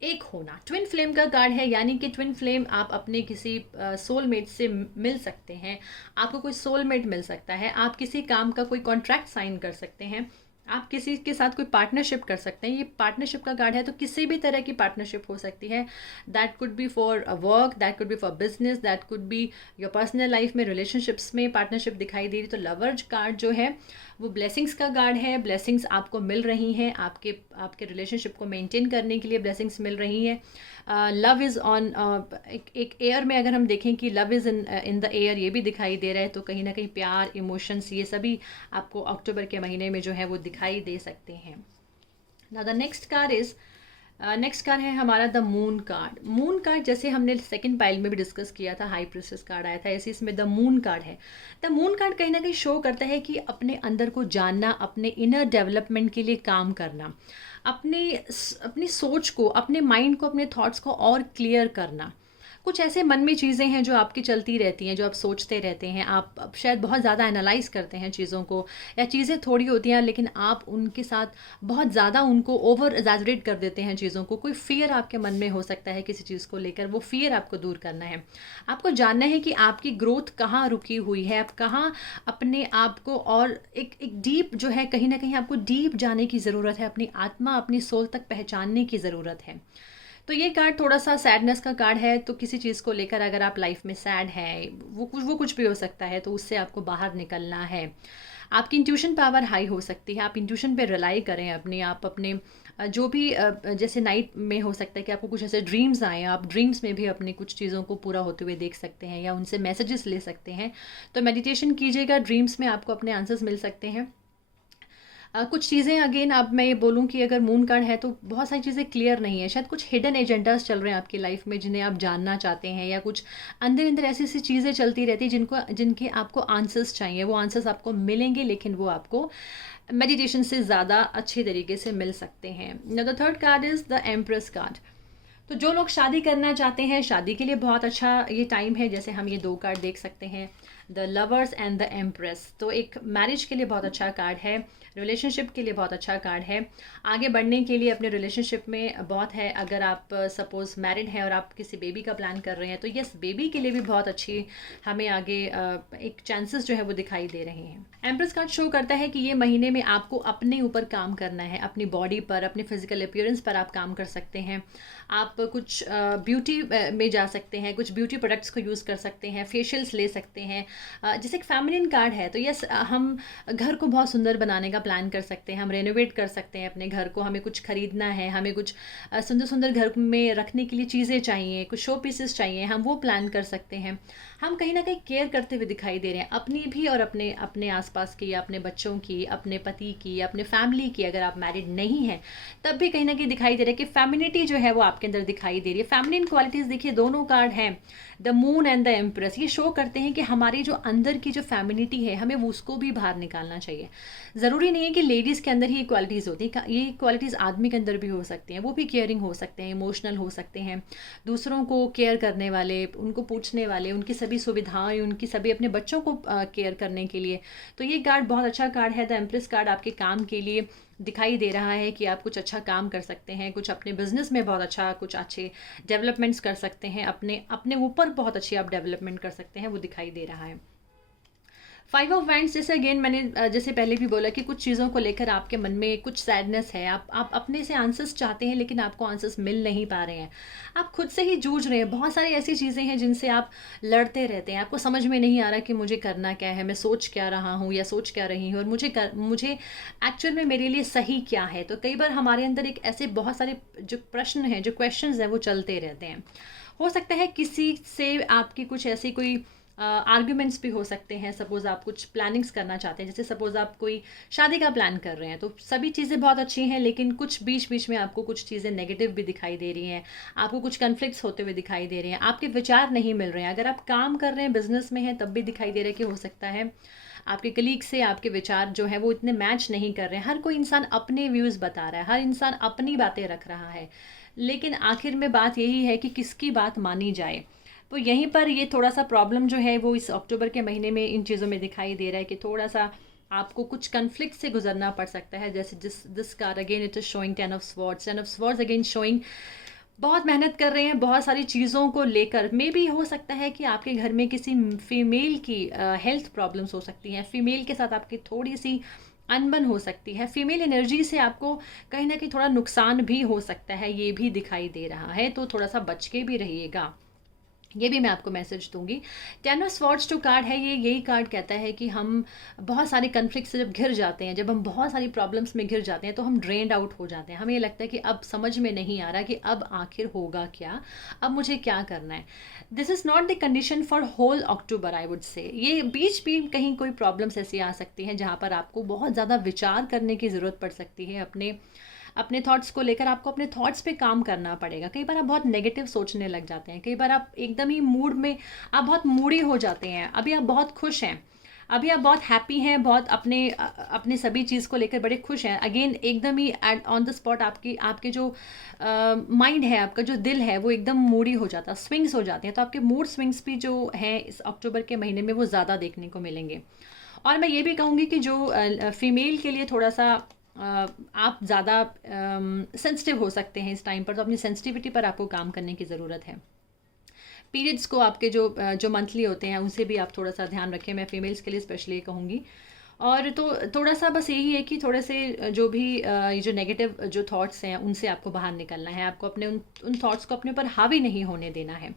एक होना। ट्विन फ्लेम का कार्ड है, यानी कि ट्विन फ्लेम, आप अपने किसी सोलमेट से मिल सकते हैं। आपको कोई सोलमेट मिल सकता है। आप किसी काम का कोई कॉन्ट्रैक्ट साइन कर सकते हैं। आप किसी के साथ कोई पार्टनरशिप कर सकते हैं। ये पार्टनरशिप का कार्ड है, तो किसी भी तरह की पार्टनरशिप हो सकती है। That could be for work, that could be for business, that could be your personal life में, रिलेशनशिप्स में पार्टनरशिप दिखाई दे रही। तो लवर्स कार्ड जो है वो ब्लेसिंग्स का कार्ड है। ब्लेसिंग्स आपको मिल रही हैं, आपके रिलेशनशिप को मेंटेन करने के लिए ब्लेसिंग्स मिल रही हैं। लव इज़ ऑन, एक एयर में अगर हम देखें कि love is in the air, ये भी दिखाई दे रहा है। तो कहीं ना कहीं प्यार, इमोशंस, ये सभी आपको अक्टूबर के महीने में जो है वो दिखाई दे सकते हैं। नाउ द नेक्स्ट कार्ड है हमारा the moon card. Moon card जैसे हमने सेकंड पाइल में भी डिस्कस किया था, हाई प्रिंसेस कार्ड आया था, ऐसे इसमें द मून कार्ड है। द मून कार्ड कहीं ना कहीं शो करता है कि अपने अंदर को जानना, अपने इनर डेवलपमेंट के लिए काम करना, अपनी सोच को, अपने माइंड को, अपने थॉट्स को और क्लियर करना। कुछ ऐसे मन में चीज़ें हैं जो आपकी चलती रहती हैं, जो आप सोचते रहते हैं। आप शायद बहुत ज़्यादा एनालाइज करते हैं चीज़ों को, या चीज़ें थोड़ी होती हैं लेकिन आप उनके साथ बहुत ज़्यादा उनको ओवर एग्जैजरेट कर देते हैं चीज़ों को। कोई फियर आपके मन में हो सकता है किसी चीज़ को लेकर, वो फियर आपको दूर करना है। आपको जानना है कि आपकी ग्रोथ कहाँ रुकी हुई है, आप कहाँ अपने आप को और एक डीप जो है, कहीं ना कहीं आपको डीप जाने की ज़रूरत है, अपनी आत्मा, अपनी सोल तक पहचानने की ज़रूरत है। तो ये कार्ड थोड़ा सा सैडनेस का कार्ड है। तो किसी चीज़ को लेकर अगर आप लाइफ में सैड हैं, वो कुछ भी हो सकता है, तो उससे आपको बाहर निकलना है। आपकी इंट्यूशन पावर हाई हो सकती है। आप इंट्यूशन पे रिलाई करें अपने जो भी जैसे नाइट में हो सकता है कि आपको कुछ ऐसे ड्रीम्स आए, आप ड्रीम्स में भी अपनी कुछ चीज़ों को पूरा होते हुए देख सकते हैं या उनसे मैसेजेस ले सकते हैं। तो मेडिटेशन कीजिएगा, ड्रीम्स में आपको अपने आंसर्स मिल सकते हैं। कुछ चीज़ें अगेन अब मैं ये बोलूँ कि अगर मून कार्ड है तो बहुत सारी चीज़ें क्लियर नहीं है, शायद कुछ हिडन एजेंडास चल रहे हैं आपकी लाइफ में जिन्हें आप जानना चाहते हैं, या कुछ अंदर अंदर ऐसी ऐसी चीज़ें चलती रहती हैं जिनके आपको आंसर्स चाहिए। वो आंसर्स आपको मिलेंगे, लेकिन वो आपको मेडिटेशन से ज़्यादा अच्छे तरीके से मिल सकते हैं। The third card is the empress card. तो जो लोग शादी करना चाहते हैं, शादी के लिए बहुत अच्छा ये टाइम है। जैसे हम ये 2 कार्ड देख सकते हैं, the lovers and the empress. तो एक मैरिज के लिए बहुत अच्छा कार्ड है, रिलेशनशिप के लिए बहुत अच्छा कार्ड है, आगे बढ़ने के लिए अपने रिलेशनशिप में बहुत है। अगर आप सपोज़ मैरिड हैं और आप किसी बेबी का प्लान कर रहे हैं, तो यस, बेबी के लिए भी बहुत अच्छी हमें आगे एक चांसेस जो है वो दिखाई दे रहे हैं। एम्प्रेस कार्ड शो करता है कि ये महीने में आपको अपने ऊपर काम करना है, अपनी बॉडी पर, अपने फिजिकल अपीयरेंस पर आप काम कर सकते हैं। आप कुछ ब्यूटी में जा सकते हैं, कुछ ब्यूटी प्रोडक्ट्स को यूज़ कर सकते हैं, फेशियल्स ले सकते हैं। जैसे एक फेमिनिन कार्ड है, तो यस, हम घर को बहुत सुंदर बनाने का प्लान कर सकते हैं, हम रेनोवेट कर सकते हैं अपने घर को। हमें कुछ खरीदना है, हमें कुछ सुंदर सुंदर घर में रखने के लिए चीज़ें चाहिए, कुछ शो पीसेस चाहिए, हम वो प्लान कर सकते हैं। हम कहीं ना कहीं केयर करते हुए दिखाई दे रहे हैं, अपनी भी और अपने अपने आसपास की, अपने बच्चों की, अपने पति की, अपने फैमिली की। अगर आप मैरिड नहीं हैं तब भी कहीं ना कहीं दिखाई दे रहा है कि फेमिनिटी जो है वो आपके अंदर दिखाई दे रही है। फेमिनिन क्वालिटीज़ देखिए, दोनों कार्ड हैं, the moon and the empress. ये शो करते हैं कि हमारी जो अंदर की जो फेमिनिटी है, हमें उसको भी बाहर निकालना चाहिए। ज़रूरी नहीं है कि लेडीज़ के अंदर ही ये क्वालिटीज़ होती हैं, ये क्वालिटीज़ आदमी के अंदर भी हो सकती हैं। वो भी केयरिंग हो सकते हैं, इमोशनल हो सकते हैं, दूसरों को केयर करने वाले, उनको पूछने वाले, उनकी सभी सुविधाएं, उनकी सभी अपने बच्चों को केयर करने के लिए। तो ये कार्ड बहुत अच्छा कार्ड है। द एम्प्रेस कार्ड आपके काम के लिए दिखाई दे रहा है कि आप कुछ अच्छा काम कर सकते हैं, कुछ अपने बिजनेस में बहुत अच्छा, कुछ अच्छे डेवलपमेंट्स कर सकते हैं, अपने अपने ऊपर बहुत अच्छी आप डेवलपमेंट कर सकते हैं, वो दिखाई दे रहा है। 5 ऑफ वैंड्स, जैसे अगेन मैंने जैसे पहले भी बोला कि कुछ चीज़ों को लेकर आपके मन में कुछ सैडनेस है, आप अपने से आंसर्स चाहते हैं, लेकिन आपको आंसर्स मिल नहीं पा रहे हैं, आप खुद से ही जूझ रहे हैं। बहुत सारी ऐसी चीज़ें हैं जिनसे आप लड़ते रहते हैं, आपको समझ में नहीं आ रहा कि मुझे करना क्या है, मैं सोच क्या रहा हूँ या सोच क्या रही हूँ, और मुझे एक्चुअल में मेरे लिए सही क्या है। तो कई बार हमारे अंदर एक ऐसे बहुत सारे जो प्रश्न हैं, जो क्वेश्चंस हैं, वो चलते रहते हैं। हो सकता है किसी से आपकी कुछ ऐसी कोई आर्ग्यूमेंट्स भी हो सकते हैं। सपोज़ आप कुछ प्लानिंग्स करना चाहते हैं, जैसे सपोज़ आप कोई शादी का प्लान कर रहे हैं, तो सभी चीज़ें बहुत अच्छी हैं, लेकिन कुछ बीच बीच में आपको कुछ चीज़ें नेगेटिव भी दिखाई दे रही हैं, आपको कुछ कन्फ्लिक्ट्स होते हुए दिखाई दे रहे हैं, आपके विचार नहीं मिल रहे हैं। अगर आप काम कर रहे हैं, बिजनेस में हैं, तब भी दिखाई दे रहा है कि हो सकता है आपके कलीग से आपके विचार जो है वो इतने मैच नहीं कर रहे हैं। हर कोई इंसान अपने व्यूज़ बता रहा है, हर इंसान अपनी बातें रख रहा है, लेकिन आखिर में बात यही है कि किसकी बात मानी जाए। तो यहीं पर ये थोड़ा सा प्रॉब्लम जो है वो इस अक्टूबर के महीने में इन चीज़ों में दिखाई दे रहा है कि थोड़ा सा आपको कुछ कन्फ्लिक्ट से गुजरना पड़ सकता है। जैसे this card again it is showing 10 of swords. 10 of swords again showing बहुत मेहनत कर रहे हैं बहुत सारी चीज़ों को लेकर। मे भी हो सकता है कि आपके घर में किसी फीमेल की हेल्थ प्रॉब्लम्स हो सकती हैं, फीमेल के साथ आपकी थोड़ी सी अनबन हो सकती है, फीमेल एनर्जी से आपको कहीं ना कहीं थोड़ा नुकसान भी हो सकता है, ये भी दिखाई दे रहा है। तो थोड़ा सा बच के भी रहिएगा, ये भी मैं आपको मैसेज दूंगी। 10 ऑफ स्वॉर्ड्स जो कार्ड है, ये यही कार्ड कहता है कि हम बहुत सारे कन्फ्लिक्ट से जब घिर जाते हैं, जब हम बहुत सारी प्रॉब्लम्स में घिर जाते हैं, तो हम ड्रेन्ड आउट हो जाते हैं। हमें ये लगता है कि अब समझ में नहीं आ रहा कि अब आखिर होगा क्या, अब मुझे क्या करना है। This is not the condition for whole October, I would say. ये बीच भी कहीं कोई प्रॉब्लम्स ऐसी आ सकती हैं जहाँ पर आपको बहुत ज़्यादा विचार करने की ज़रूरत पड़ सकती है। अपने थॉट्स को लेकर आपको अपने थॉट्स पे काम करना पड़ेगा। कई बार आप बहुत नेगेटिव सोचने लग जाते हैं, कई बार आप एकदम ही मूड में आप बहुत मूडी हो जाते हैं। अभी आप बहुत खुश हैं, अभी आप बहुत हैप्पी हैं, बहुत अपने सभी चीज़ को लेकर बड़े खुश हैं। अगेन एकदम ही ऑन द स्पॉट आपके जो माइंड है, आपका जो दिल है, वो एकदम मूडी हो जाता है, स्विंग्स हो जाते हैं। तो आपके मूड स्विंग्स भी जो हैं इस अक्टूबर के महीने में वो ज़्यादा देखने को मिलेंगे। और मैं ये भी कहूँगी कि जो फीमेल के लिए थोड़ा सा आप ज़्यादा सेंसिटिव हो सकते हैं इस टाइम पर, तो अपनी सेंसिटिविटी पर आपको काम करने की ज़रूरत है। पीरियड्स को आपके जो मंथली होते हैं उनसे भी आप थोड़ा सा ध्यान रखें, मैं फीमेल्स के लिए स्पेशली कहूँगी। और तो थोड़ा सा बस यही है कि थोड़े से जो भी ये जो नेगेटिव जो थॉट्स हैं उनसे आपको बाहर निकलना है, आपको अपने उन थॉट्स को अपने ऊपर हावी नहीं होने देना है।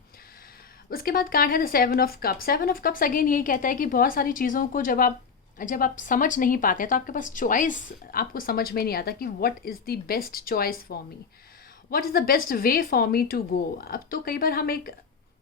उसके बाद कार्ड है the 7 of cups. 7 of cups again यही कहता है कि बहुत सारी चीज़ों को जब आप समझ नहीं पाते हैं, तो आपके पास चॉइस आपको समझ में नहीं आता कि what is the best choice for me, what is the best way for me to go. अब तो कई बार हम एक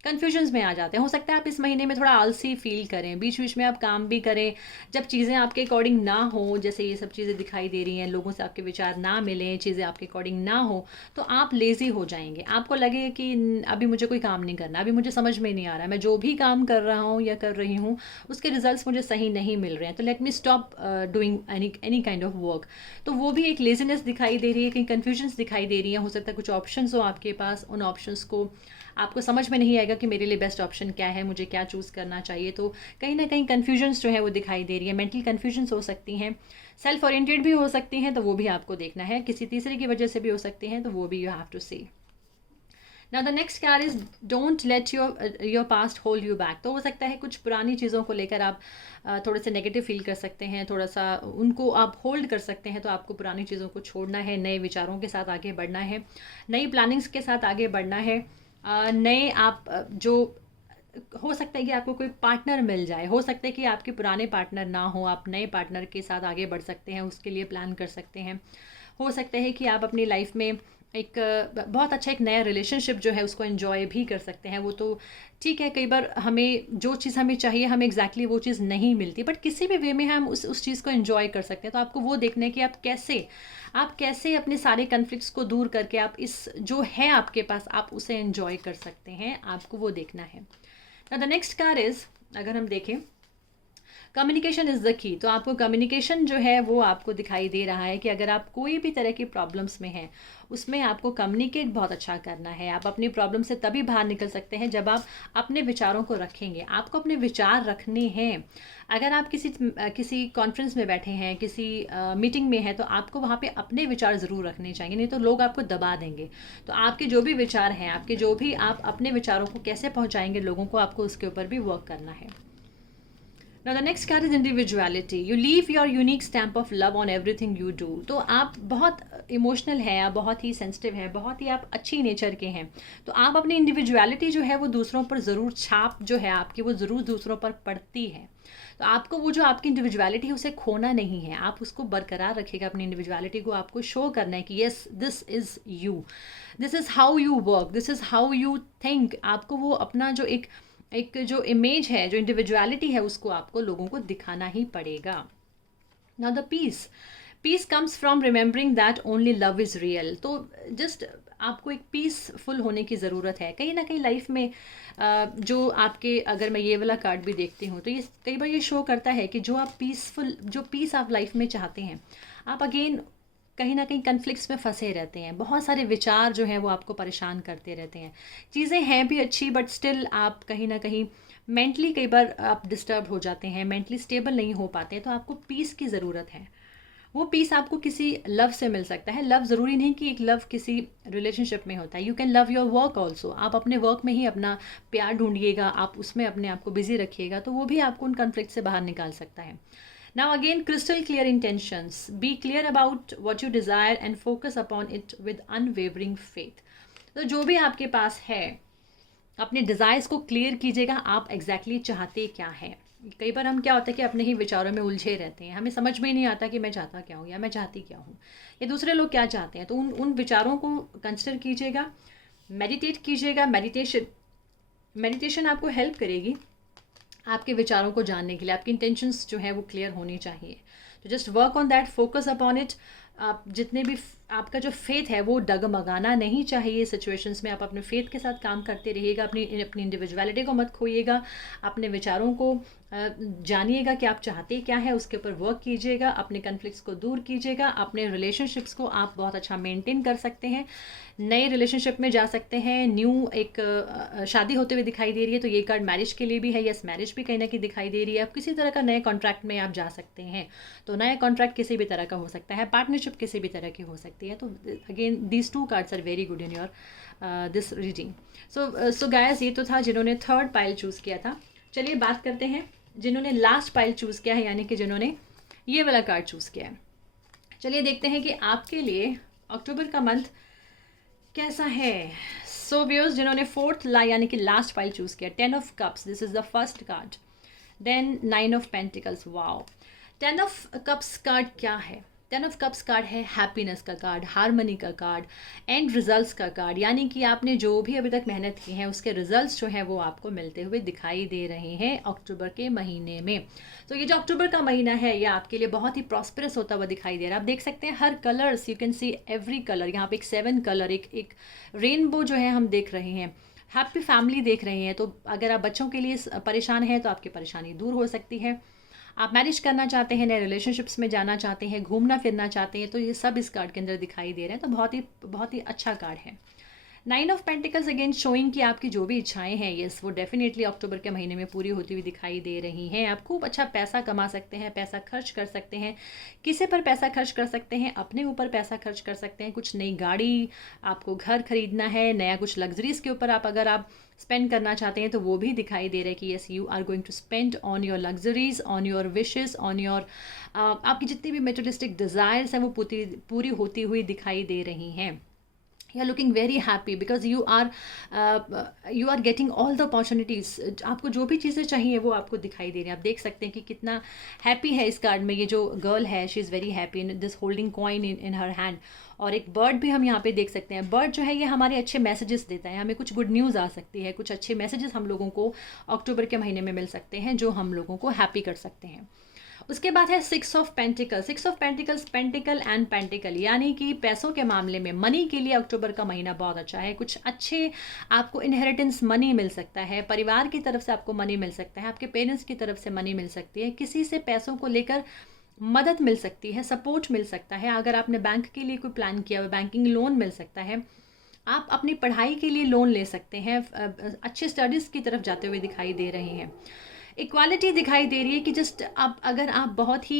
कन्फ्यूजन्स में आ जाते हैं। हो सकता है आप इस महीने में थोड़ा आलसी फील करें, बीच बीच में आप काम भी करें, जब चीज़ें आपके अकॉर्डिंग ना हो, जैसे ये सब चीज़ें दिखाई दे रही हैं, लोगों से आपके विचार ना मिलें, चीज़ें आपके अकॉर्डिंग ना हो, तो आप लेज़ी हो जाएंगे। आपको लगेगा कि अभी मुझे कोई काम नहीं करना, अभी मुझे समझ में नहीं आ रहा है, मैं जो भी काम कर रहा हूँ या कर रही हूँ उसके रिजल्ट्स मुझे सही नहीं मिल रहे हैं, तो let me stop doing any kind of work. तो वो भी एक लेजीनेस दिखाई दे रही है, कहीं कन्फ्यूजन्स दिखाई दे रही है। हो सकता है कुछ ऑप्शंस हो आपके पास, उन ऑप्शंस को आपको समझ में नहीं आएगा कि मेरे लिए बेस्ट ऑप्शन क्या है, मुझे क्या चूज़ करना चाहिए। तो कहीं ना कहीं कन्फ्यूजन्स जो है वो दिखाई दे रही है। मेंटल कन्फ्यूजन्स हो सकती हैं, सेल्फ ओरिएंटेड भी हो सकती हैं, तो वो भी आपको देखना है। किसी तीसरे की वजह से भी हो सकती हैं, तो वो भी you have to see. Now the next card is don't let your past hold you back. तो हो सकता है कुछ पुरानी चीज़ों को लेकर आप थोड़े से नेगेटिव फील कर सकते हैं, थोड़ा सा उनको आप होल्ड कर सकते हैं। तो आपको पुरानी चीज़ों को छोड़ना है, नए विचारों के साथ आगे बढ़ना है, नई प्लानिंग्स के साथ आगे बढ़ना है। नए आप जो हो सकता है कि आपको कोई पार्टनर मिल जाए, हो सकता है कि आपके पुराने पार्टनर ना हो, आप नए पार्टनर के साथ आगे बढ़ सकते हैं, उसके लिए प्लान कर सकते हैं। हो सकता है कि आप अपनी लाइफ में एक बहुत अच्छा एक नया रिलेशनशिप जो है उसको एंजॉय भी कर सकते हैं। वो तो ठीक है, कई बार हमें जो चीज़ हमें चाहिए हमें एग्जैक्टली वो चीज़ नहीं मिलती, बट किसी भी वे में हम उस चीज़ को एंजॉय कर सकते हैं। तो आपको वो देखना है कि आप कैसे अपने सारे कन्फ्लिक्ट्स को दूर करके आप इस जो है आपके पास आप उसे एंजॉय कर सकते हैं, आपको वो देखना है। Now the next card is, अगर हम देखें, कम्युनिकेशन इज़ द की। तो आपको कम्युनिकेशन जो है वो आपको दिखाई दे रहा है कि अगर आप कोई भी तरह की प्रॉब्लम्स में हैं उसमें आपको कम्युनिकेट बहुत अच्छा करना है। आप अपनी प्रॉब्लम से तभी बाहर निकल सकते हैं जब आप अपने विचारों को रखेंगे। आपको अपने विचार रखने हैं। अगर आप किसी कॉन्फ्रेंस में बैठे हैं, किसी मीटिंग में हैं, तो आपको वहाँ पे अपने विचार ज़रूर रखने चाहिए, नहीं तो लोग आपको दबा देंगे। तो आपके जो भी विचार हैं, आपके जो भी आप अपने विचारों को कैसे पहुँचाएंगे लोगों को, आपको उसके ऊपर भी वर्क करना है। Now the next card is individuality. You leave your unique stamp of love on everything you do. तो आप बहुत इमोशनल हैं, आप बहुत ही सेंसिटिव हैं, बहुत ही आप अच्छी नेचर के हैं। तो आप अपनी इंडिविजुअलिटी जो है वो दूसरों पर ज़रूर छाप जो है आपकी वो ज़रूर दूसरों पर पड़ती है। तो आपको वो जो आपकी इंडिविजुअलिटी है उसे खोना नहीं है, आप उसको बरकरार रखिएगा। अपनी इंडिविजुअलिटी को आपको शो करना है कि yes this is you, this is how you work, this is how you think. आपको वो अपना जो एक जो इमेज है, जो इंडिविजुअलिटी है, उसको आपको लोगों को दिखाना ही पड़ेगा। Now the peace comes from remembering that only love is real. तो जस्ट आपको एक पीसफुल होने की ज़रूरत है। कहीं ना कहीं लाइफ में जो आपके, अगर मैं ये वाला कार्ड भी देखती हूँ तो ये कई बार ये शो करता है कि जो पीस आप लाइफ में चाहते हैं, आप अगेन कहीं ना कहीं कन्फ्लिक्ट्स में फंसे रहते हैं। बहुत सारे विचार जो हैं वो आपको परेशान करते रहते हैं। चीज़ें हैं भी अच्छी, बट स्टिल आप कहीं ना कहीं मेंटली कई बार आप डिस्टर्ब हो जाते हैं, मेंटली स्टेबल नहीं हो पाते हैं। तो आपको पीस की ज़रूरत है। वो पीस आपको किसी लव से मिल सकता है। लव ज़रूरी नहीं कि एक लव किसी रिलेशनशिप में होता है। You can love your work also. आप अपने वर्क में ही अपना प्यार ढूंढिएगा, आप उसमें अपने आप को बिजी रखिएगा, तो वो भी आपको उन कन्फ्लिक्ट से बाहर निकाल सकता है। Now again, crystal clear intentions. Be clear about what you desire and focus upon it with unwavering faith. तो जो भी आपके पास है, अपने डिज़ायर्स को क्लियर कीजिएगा, आप एग्जैक्टली चाहते क्या हैं। कई बार हम क्या होता है कि अपने ही विचारों में उलझे रहते हैं, हमें समझ में ही नहीं आता कि मैं चाहता क्या हूँ या मैं चाहती क्या हूँ या दूसरे लोग क्या चाहते हैं। तो उन विचारों को कंसिडर कीजिएगा, मेडिटेट कीजिएगा। मेडिटेशन आपको हेल्प करेगी आपके विचारों को जानने के लिए। आपकी इंटेंशंस जो है वो क्लियर होनी चाहिए। तो just work on that, focus upon it. आप जितने भी आपका जो फेथ है वो डगमगाना नहीं चाहिए सिचुएशंस में। आप अपने फेथ के साथ काम करते रहिएगा, अपनी इंडिविजुअलिटी को मत खोइएगा, अपने विचारों को जानिएगा कि आप चाहते क्या है, उसके ऊपर वर्क कीजिएगा, अपने कन्फ्लिक्ट्स को दूर कीजिएगा। अपने रिलेशनशिप्स को आप बहुत अच्छा मेंटेन कर सकते हैं, नए रिलेशनशिप में जा सकते हैं। न्यू एक शादी होते हुए दिखाई दे रही है, तो ये कार्ड मैरिज के लिए भी है। यस, मैरिज भी कहीं ना कहीं दिखाई दे रही है। आप किसी तरह का नए कॉन्ट्रैक्ट में आप जा सकते हैं। तो नया कॉन्ट्रैक्ट किसी भी तरह का हो सकता है, पार्टनरशिप किसी भी तरह की हो सकती है। तो again these two cards are very good in your this reading. So guys, ये तो था जिन्होंने थर्ड पाइल चूज़ किया था। चलिए बात करते हैं जिन्होंने लास्ट पाइल चूज़ किया है, यानी कि जिन्होंने ये वाला कार्ड चूज़ किया है। चलिए देखते हैं कि आपके लिए अक्टूबर का मंथ कैसा है। सो व्यूअर्स, जिन्होंने फोर्थ यानी कि लास्ट पाइल चूज़ किया, 10 of cups, this is the first card. Then 9 of pentacles. Wow, 10 of cups card क्या है? 10 ऑफ कप्स कार्ड है हैप्पीनेस का कार्ड, हारमनी का कार्ड, एंड रिजल्ट्स का कार्ड, यानी कि आपने जो भी अभी तक मेहनत की है उसके रिजल्ट्स जो हैं वो आपको मिलते हुए दिखाई दे रहे हैं अक्टूबर के महीने में। तो ये जो अक्टूबर का महीना है ये आपके लिए बहुत ही प्रॉस्परस होता हुआ दिखाई दे रहा है। आप देख सकते हैं हर colours, you can see every colour, यहाँ पे एक 7 कलर, एक रेनबो जो है हम देख रहे हैं, हैप्पी फैमिली देख रहे हैं। तो अगर आप बच्चों के लिए परेशान हैं तो आपकी परेशानी दूर हो सकती है। आप मैरिज करना चाहते हैं, नए रिलेशनशिप्स में जाना चाहते हैं, घूमना फिरना चाहते हैं, तो ये सब इस कार्ड के अंदर दिखाई दे रहे हैं। तो बहुत ही अच्छा कार्ड है। 9 ऑफ पेंटिकल्स अगेन शोइंग कि आपकी जो भी इच्छाएं हैं यस वो डेफिनेटली अक्टूबर के महीने में पूरी होती हुई दिखाई दे रही हैं। आप खूब अच्छा पैसा कमा सकते हैं, पैसा खर्च कर सकते हैं, किसी पर पैसा खर्च कर सकते हैं, अपने ऊपर पैसा खर्च कर सकते हैं, कुछ नई गाड़ी, आपको घर खरीदना है, नया कुछ लग्जरीज के ऊपर अगर आप स्पेंड करना चाहते हैं तो वो भी दिखाई दे रहा है कि yes you are going to spend on your luxuries, on your wishes, on your आपकी जितनी भी मेटेरियलिस्टिक डिज़ायर्स हैं वो पूरी होती हुई दिखाई दे रही हैं। You are looking very happy because you are getting all the opportunities. आपको जो भी चीज़ें चाहिए वो आपको दिखाई दे रही हैं। आप देख सकते हैं कि कितना हैप्पी है इस कार्ड में ये जो गर्ल है, she is very happy in this holding coin in her hand. और एक बर्ड भी हम यहाँ पे देख सकते हैं। बर्ड जो है ये हमारे अच्छे मैसेजेस देता है, हमें कुछ गुड न्यूज़ आ सकती है, कुछ अच्छे मैसेजेस हम लोगों को अक्टूबर के महीने में मिल सकते हैं जो हम लोगों को हैप्पी कर सकते हैं। उसके बाद है 6 of pentacles. 6 of pentacles, pentacle and pentacle, यानी कि पैसों के मामले में मनी के लिए अक्टूबर का महीना बहुत अच्छा है। कुछ अच्छे आपको इनहेरिटेंस मनी मिल सकता है, परिवार की तरफ से आपको मनी मिल सकता है, आपके पेरेंट्स की तरफ से मनी मिल सकती है, किसी से पैसों को लेकर मदद मिल सकती है, सपोर्ट मिल सकता है। अगर आपने बैंक के लिए कोई प्लान किया हुआ, बैंकिंग लोन मिल सकता है, आप अपनी पढ़ाई के लिए लोन ले सकते हैं, अच्छे स्टडीज़ की तरफ जाते हुए दिखाई दे रहे हैं। इक्वालिटी दिखाई दे रही है कि जस्ट आप अगर आप बहुत ही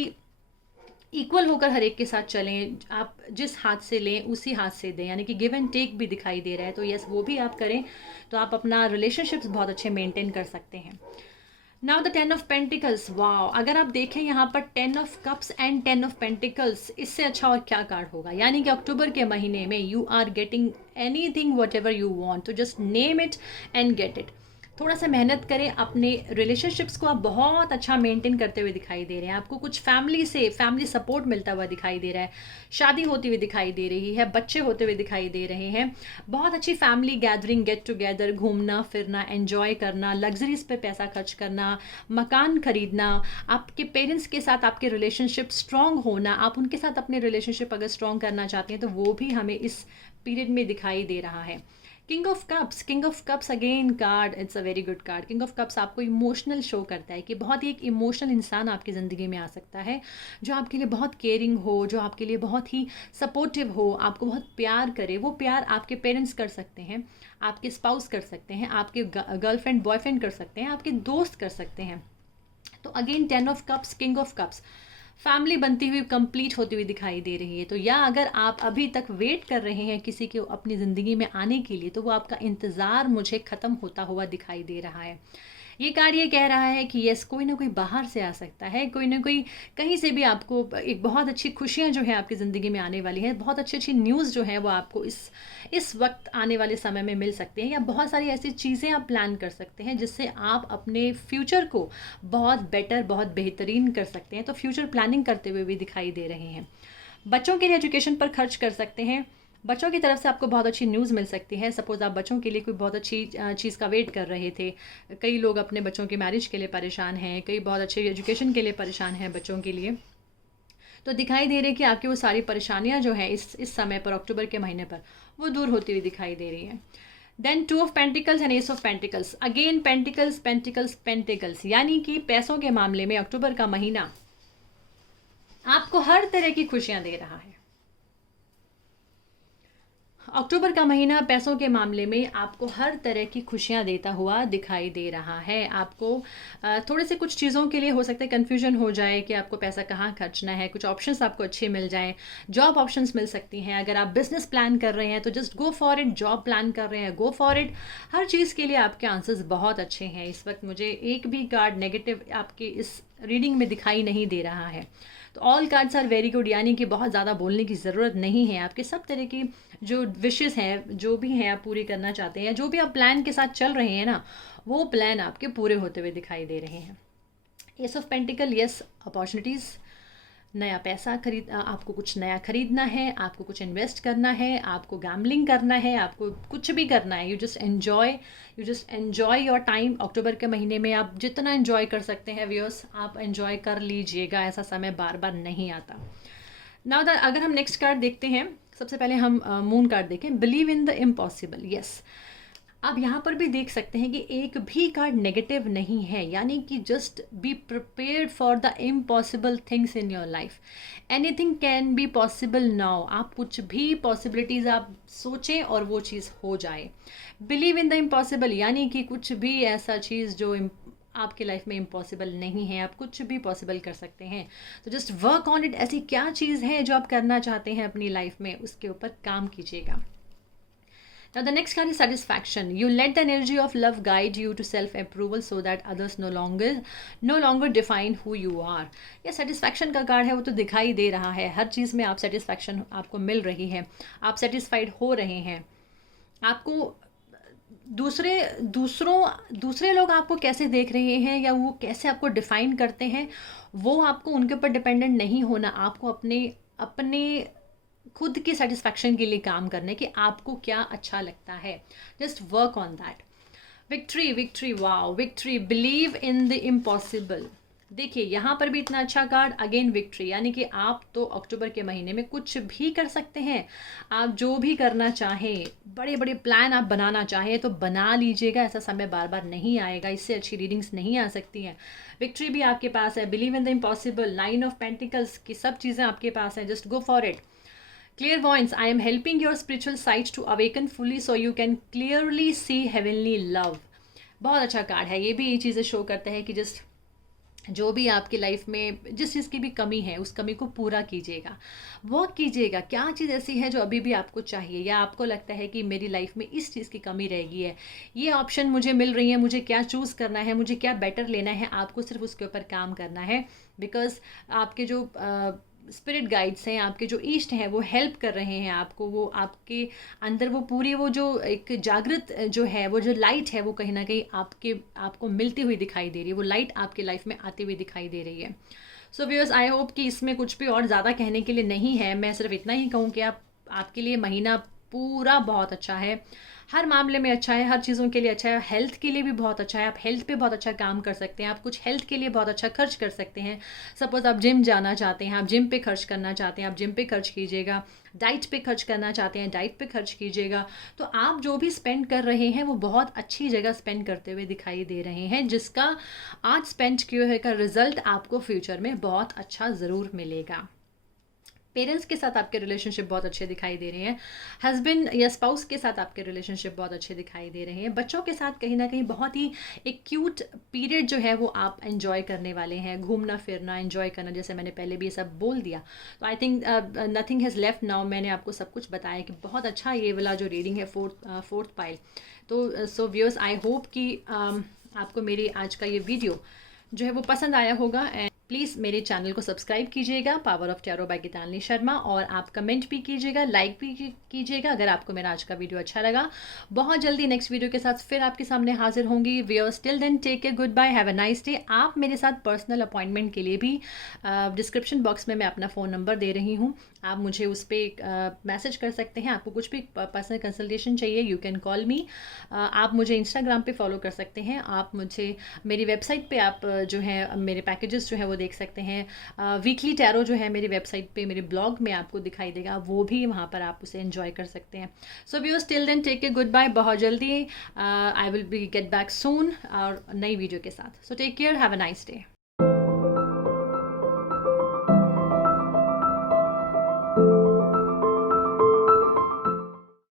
इक्वल होकर हर एक के साथ चलें, आप जिस हाथ से लें उसी हाथ से दें, यानी कि गिव एंड टेक भी दिखाई दे रहा है। तो यस वो भी आप करें तो आप अपना रिलेशनशिप्स बहुत अच्छे मेंटेन कर सकते हैं। Now the 10 of pentacles, wow, अगर आप देखें यहाँ पर 10 of cups and 10 of pentacles, इससे अच्छा और क्या कार्ड होगा। यानी कि अक्टूबर के महीने में you are getting anything whatever you want, तो just name it and get it. थोड़ा सा मेहनत करें, अपने रिलेशनशिप्स को आप बहुत अच्छा मेंटेन करते हुए दिखाई दे रहे हैं। आपको कुछ फैमिली सपोर्ट मिलता हुआ दिखाई दे रहा है, शादी होती हुई दिखाई दे रही है, बच्चे होते हुए दिखाई दे रहे हैं, बहुत अच्छी फैमिली गैदरिंग, गेट टुगेदर, घूमना फिरना, एंजॉय करना, लग्जरीज पे पैसा खर्च करना, मकान खरीदना, आपके पेरेंट्स के साथ आपके रिलेशनशिप स्ट्रॉन्ग होना, आप उनके साथ अपने रिलेशनशिप अगर स्ट्रॉन्ग करना चाहते हैं तो वो भी हमें इस पीरियड में दिखाई दे रहा है। King of cups again card, it's a very good card. King of cups आपको इमोशनल शो करता है कि बहुत ही एक इमोशनल इंसान आपकी ज़िंदगी में आ सकता है जो आपके लिए बहुत केयरिंग हो, जो आपके लिए बहुत ही सपोर्टिव हो, आपको बहुत प्यार करे। वो प्यार आपके पेरेंट्स कर सकते हैं, आपके स्पाउस कर सकते हैं, आपके गर्लफ्रेंड बॉयफ्रेंड कर सकते हैं, आपके दोस्त कर सकते हैं। तो again 10 of cups, king of cups, family बनती हुई, कंप्लीट होती हुई दिखाई दे रही है। तो या अगर आप अभी तक वेट कर रहे हैं किसी के अपनी ज़िंदगी में आने के लिए, तो वो आपका इंतज़ार मुझे ख़त्म होता हुआ दिखाई दे रहा है। ये कार्ड ये कह रहा है कि यस कोई ना कोई बाहर से आ सकता है, कोई ना कोई कहीं से भी आपको एक बहुत अच्छी खुशियाँ जो है आपकी ज़िंदगी में आने वाली हैं, बहुत अच्छी अच्छी न्यूज़ जो है वो आपको इस वक्त आने वाले समय में मिल सकते हैं। या बहुत सारी ऐसी चीज़ें आप प्लान कर सकते हैं जिससे आप अपने फ्यूचर को बहुत बेटर, बहुत बेहतरीन कर सकते हैं। तो फ्यूचर प्लानिंग करते हुए भी दिखाई दे रहे हैं। बच्चों के लिए एजुकेशन पर खर्च कर सकते हैं, बच्चों की तरफ से आपको बहुत अच्छी न्यूज़ मिल सकती है। सपोज़ आप बच्चों के लिए कोई बहुत अच्छी चीज़ का वेट कर रहे थे, कई लोग अपने बच्चों की मैरिज के लिए परेशान हैं, कई बहुत अच्छे एजुकेशन के लिए परेशान हैं बच्चों के लिए, तो दिखाई दे रही है कि आपकी वो सारी परेशानियां जो हैं इस समय पर, अक्टूबर के महीने पर, वो दूर होती हुई दिखाई दे रही हैं। Then 2 of pentacles and ace of pentacles, again pentacles pentacles pentacles, यानी कि पैसों के मामले में अक्टूबर का महीना आपको हर तरह की खुशियां दे रहा है। अक्टूबर का महीना पैसों के मामले में आपको हर तरह की खुशियां देता हुआ दिखाई दे रहा है। आपको थोड़े से कुछ चीज़ों के लिए हो सकता है कन्फ्यूजन हो जाए कि आपको पैसा कहाँ खर्चना है, कुछ ऑप्शंस आपको अच्छे मिल जाएं, जॉब ऑप्शंस मिल सकती हैं। अगर आप बिजनेस प्लान कर रहे हैं तो just go for it, job plan कर रहे हैं गो फॉर इट, हर चीज़ के लिए आपके आंसर्स बहुत अच्छे हैं। इस वक्त मुझे एक भी कार्ड नेगेटिव आपकी इस रीडिंग में दिखाई नहीं दे रहा है। तो all cards are very good, यानी कि बहुत ज़्यादा बोलने की ज़रूरत नहीं है। आपके सब तरह की जो विशेस हैं, जो भी हैं आप पूरी करना चाहते हैं, जो भी आप प्लान के साथ चल रहे हैं ना, वो प्लान आपके पूरे होते हुए दिखाई दे रहे हैं। S of pentacle, yes opportunities, नया पैसा आपको कुछ नया खरीदना है, आपको कुछ इन्वेस्ट करना है, आपको गैम्बलिंग करना है, आपको कुछ भी करना है। You just enjoy your time. October के महीने में आप जितना एन्जॉय कर सकते हैं व्यूअर्स, आप एन्जॉय कर लीजिएगा। ऐसा समय बार बार नहीं आता। नाउ द अगर हम नेक्स्ट कार्ड देखते हैं, सबसे पहले हम मून कार्ड देखें। Believe in the impossible. Yes, आप यहाँ पर भी देख सकते हैं कि एक भी कार्ड नेगेटिव नहीं है, यानी कि just be prepared for the impossible things in your life. Anything can be possible now. आप कुछ भी पॉसिबिलिटीज़ आप सोचें और वो चीज़ हो जाए। बिलीव इन द इम्पॉसिबल यानी कि कुछ भी ऐसा चीज़ जो आपके लाइफ में इम्पॉसिबल नहीं है, आप कुछ भी पॉसिबल कर सकते हैं। तो जस्ट वर्क ऑन इट। ऐसी क्या चीज़ है जो आप करना चाहते हैं अपनी लाइफ में, उसके ऊपर काम कीजिएगा। Now the next card is satisfaction. You let the energy of love guide you to self-approval so that others no longer define who you are. ये satisfaction का कार्ड है, वो तो दिखाई दे रहा है। हर चीज़ में आप satisfaction आपको मिल रही है, आप satisfied हो रहे हैं। आपको दूसरे लोग आपको कैसे देख रहे हैं या वो कैसे आपको डिफाइन करते हैं, वो आपको उनके ऊपर डिपेंडेंट नहीं होना। आपको अपने खुद की सेटिस्फैक्शन के लिए काम करने कि आपको क्या अच्छा लगता है। Just work on that. Victory, victory, wow, victory. Believe in the impossible. देखिए यहाँ पर भी इतना अच्छा कार्ड, अगेन विक्ट्री, यानी कि आप तो अक्टूबर के महीने में कुछ भी कर सकते हैं। आप जो भी करना चाहें, बड़े बड़े प्लान आप बनाना चाहें तो बना लीजिएगा। ऐसा समय बार बार नहीं आएगा, इससे अच्छी रीडिंग्स नहीं आ सकती हैं। विक्ट्री भी आपके पास है। Believe in the impossible, 9 of pentacles की सब चीज़ें आपके पास हैं। Just go for it. Clairvoyance, I am helping your spiritual sight to awaken fully so you can clearly see heavenly love. बहुत अच्छा कार्ड है। ये भी ये चीज़ें शो करता है कि जस्ट जो भी आपकी लाइफ में जिस चीज़ की भी कमी है, उस कमी को पूरा कीजिएगा, वर्क कीजिएगा। क्या चीज़ ऐसी है जो अभी भी आपको चाहिए या आपको लगता है कि मेरी लाइफ में इस चीज़ की कमी रह गई है, ये ऑप्शन मुझे मिल रही है, मुझे क्या चूज़ करना है, मुझे क्या बेटर लेना है। आपको सिर्फ उसके ऊपर काम करना है, बिकॉज आपके जो स्पिरिट गाइड्स हैं, आपके जो ईस्ट हैं, वो हेल्प कर रहे हैं आपको। वो आपके अंदर वो पूरी वो जो एक जागृत जो है, वो जो लाइट है, वो कहीं ना कहीं आपको मिलती हुई दिखाई दे रही है। वो लाइट आपके लाइफ में आती हुई दिखाई दे रही है। सो व्यूअर्स, आई होप कि इसमें कुछ भी और ज़्यादा कहने के लिए नहीं है। मैं सिर्फ इतना ही कहूँ कि आपके लिए महीना पूरा बहुत अच्छा है, हर मामले में अच्छा है, हर चीज़ों के लिए अच्छा है। हेल्थ के लिए भी बहुत अच्छा है, आप हेल्थ पे बहुत अच्छा काम कर सकते हैं। आप कुछ हेल्थ के लिए बहुत अच्छा खर्च कर सकते हैं। सपोज़ आप जिम जाना चाहते हैं, आप जिम पे खर्च करना चाहते हैं, आप जिम पे खर्च कीजिएगा। डाइट पे खर्च करना चाहते हैं, डाइट पे खर्च कीजिएगा। तो आप जो भी स्पेंड कर रहे हैं वो बहुत अच्छी जगह स्पेंड करते हुए दिखाई दे रहे हैं, जिसका आज स्पेंड किए हुए का रिजल्ट आपको फ्यूचर में बहुत अच्छा ज़रूर मिलेगा। पेरेंट्स के साथ आपके रिलेशनशिप बहुत अच्छे दिखाई दे रहे हैं। हस्बैंड या स्पाउस के साथ आपके रिलेशनशिप बहुत अच्छे दिखाई दे रहे हैं। बच्चों के साथ कहीं ना कहीं बहुत ही एक क्यूट पीरियड जो है वो आप एंजॉय करने वाले हैं। घूमना फिरना एंजॉय करना, जैसे मैंने पहले भी ये सब बोल दिया। तो I think nothing has left now. मैंने आपको सब कुछ बताया कि बहुत अच्छा ये वाला जो रीडिंग है फोर्थ पाइल। तो सो व्यूअर्स, आई होप कि आपको मेरी आज का ये वीडियो जो है वो पसंद आया होगा। एंड प्लीज़ मेरे चैनल को सब्सक्राइब कीजिएगा, power of tarot by Geetanjali Sharma, और आप कमेंट भी कीजिएगा, लाइक भी कीजिएगा अगर आपको मेरा आज का वीडियो अच्छा लगा। बहुत जल्दी नेक्स्ट वीडियो के साथ फिर आपके सामने हाजिर होंगी। Viewers, till then take care, goodbye, have a nice day. आप मेरे साथ पर्सनल अपॉइंटमेंट के लिए भी डिस्क्रिप्शन बॉक्स में मैं अपना फ़ोन नंबर दे रही हूँ, आप मुझे उस पर मैसेज कर सकते हैं। आपको कुछ भी पर्सनल कंसल्टेशन चाहिए, यू कैन कॉल मी। आप मुझे इंस्टाग्राम पे फॉलो कर सकते हैं। आप मुझे मेरी वेबसाइट पे आप जो है मेरे पैकेजेस जो है वो देख सकते हैं। वीकली टैरो जो है मेरी वेबसाइट पे, मेरे ब्लॉग में आपको दिखाई देगा, वो भी वहाँ पर आप उसे एंजॉय कर सकते हैं। So viewers, till then take care, goodbye. बहुत जल्दी I will be get back soon और नई वीडियो के साथ। So take care, have a nice day.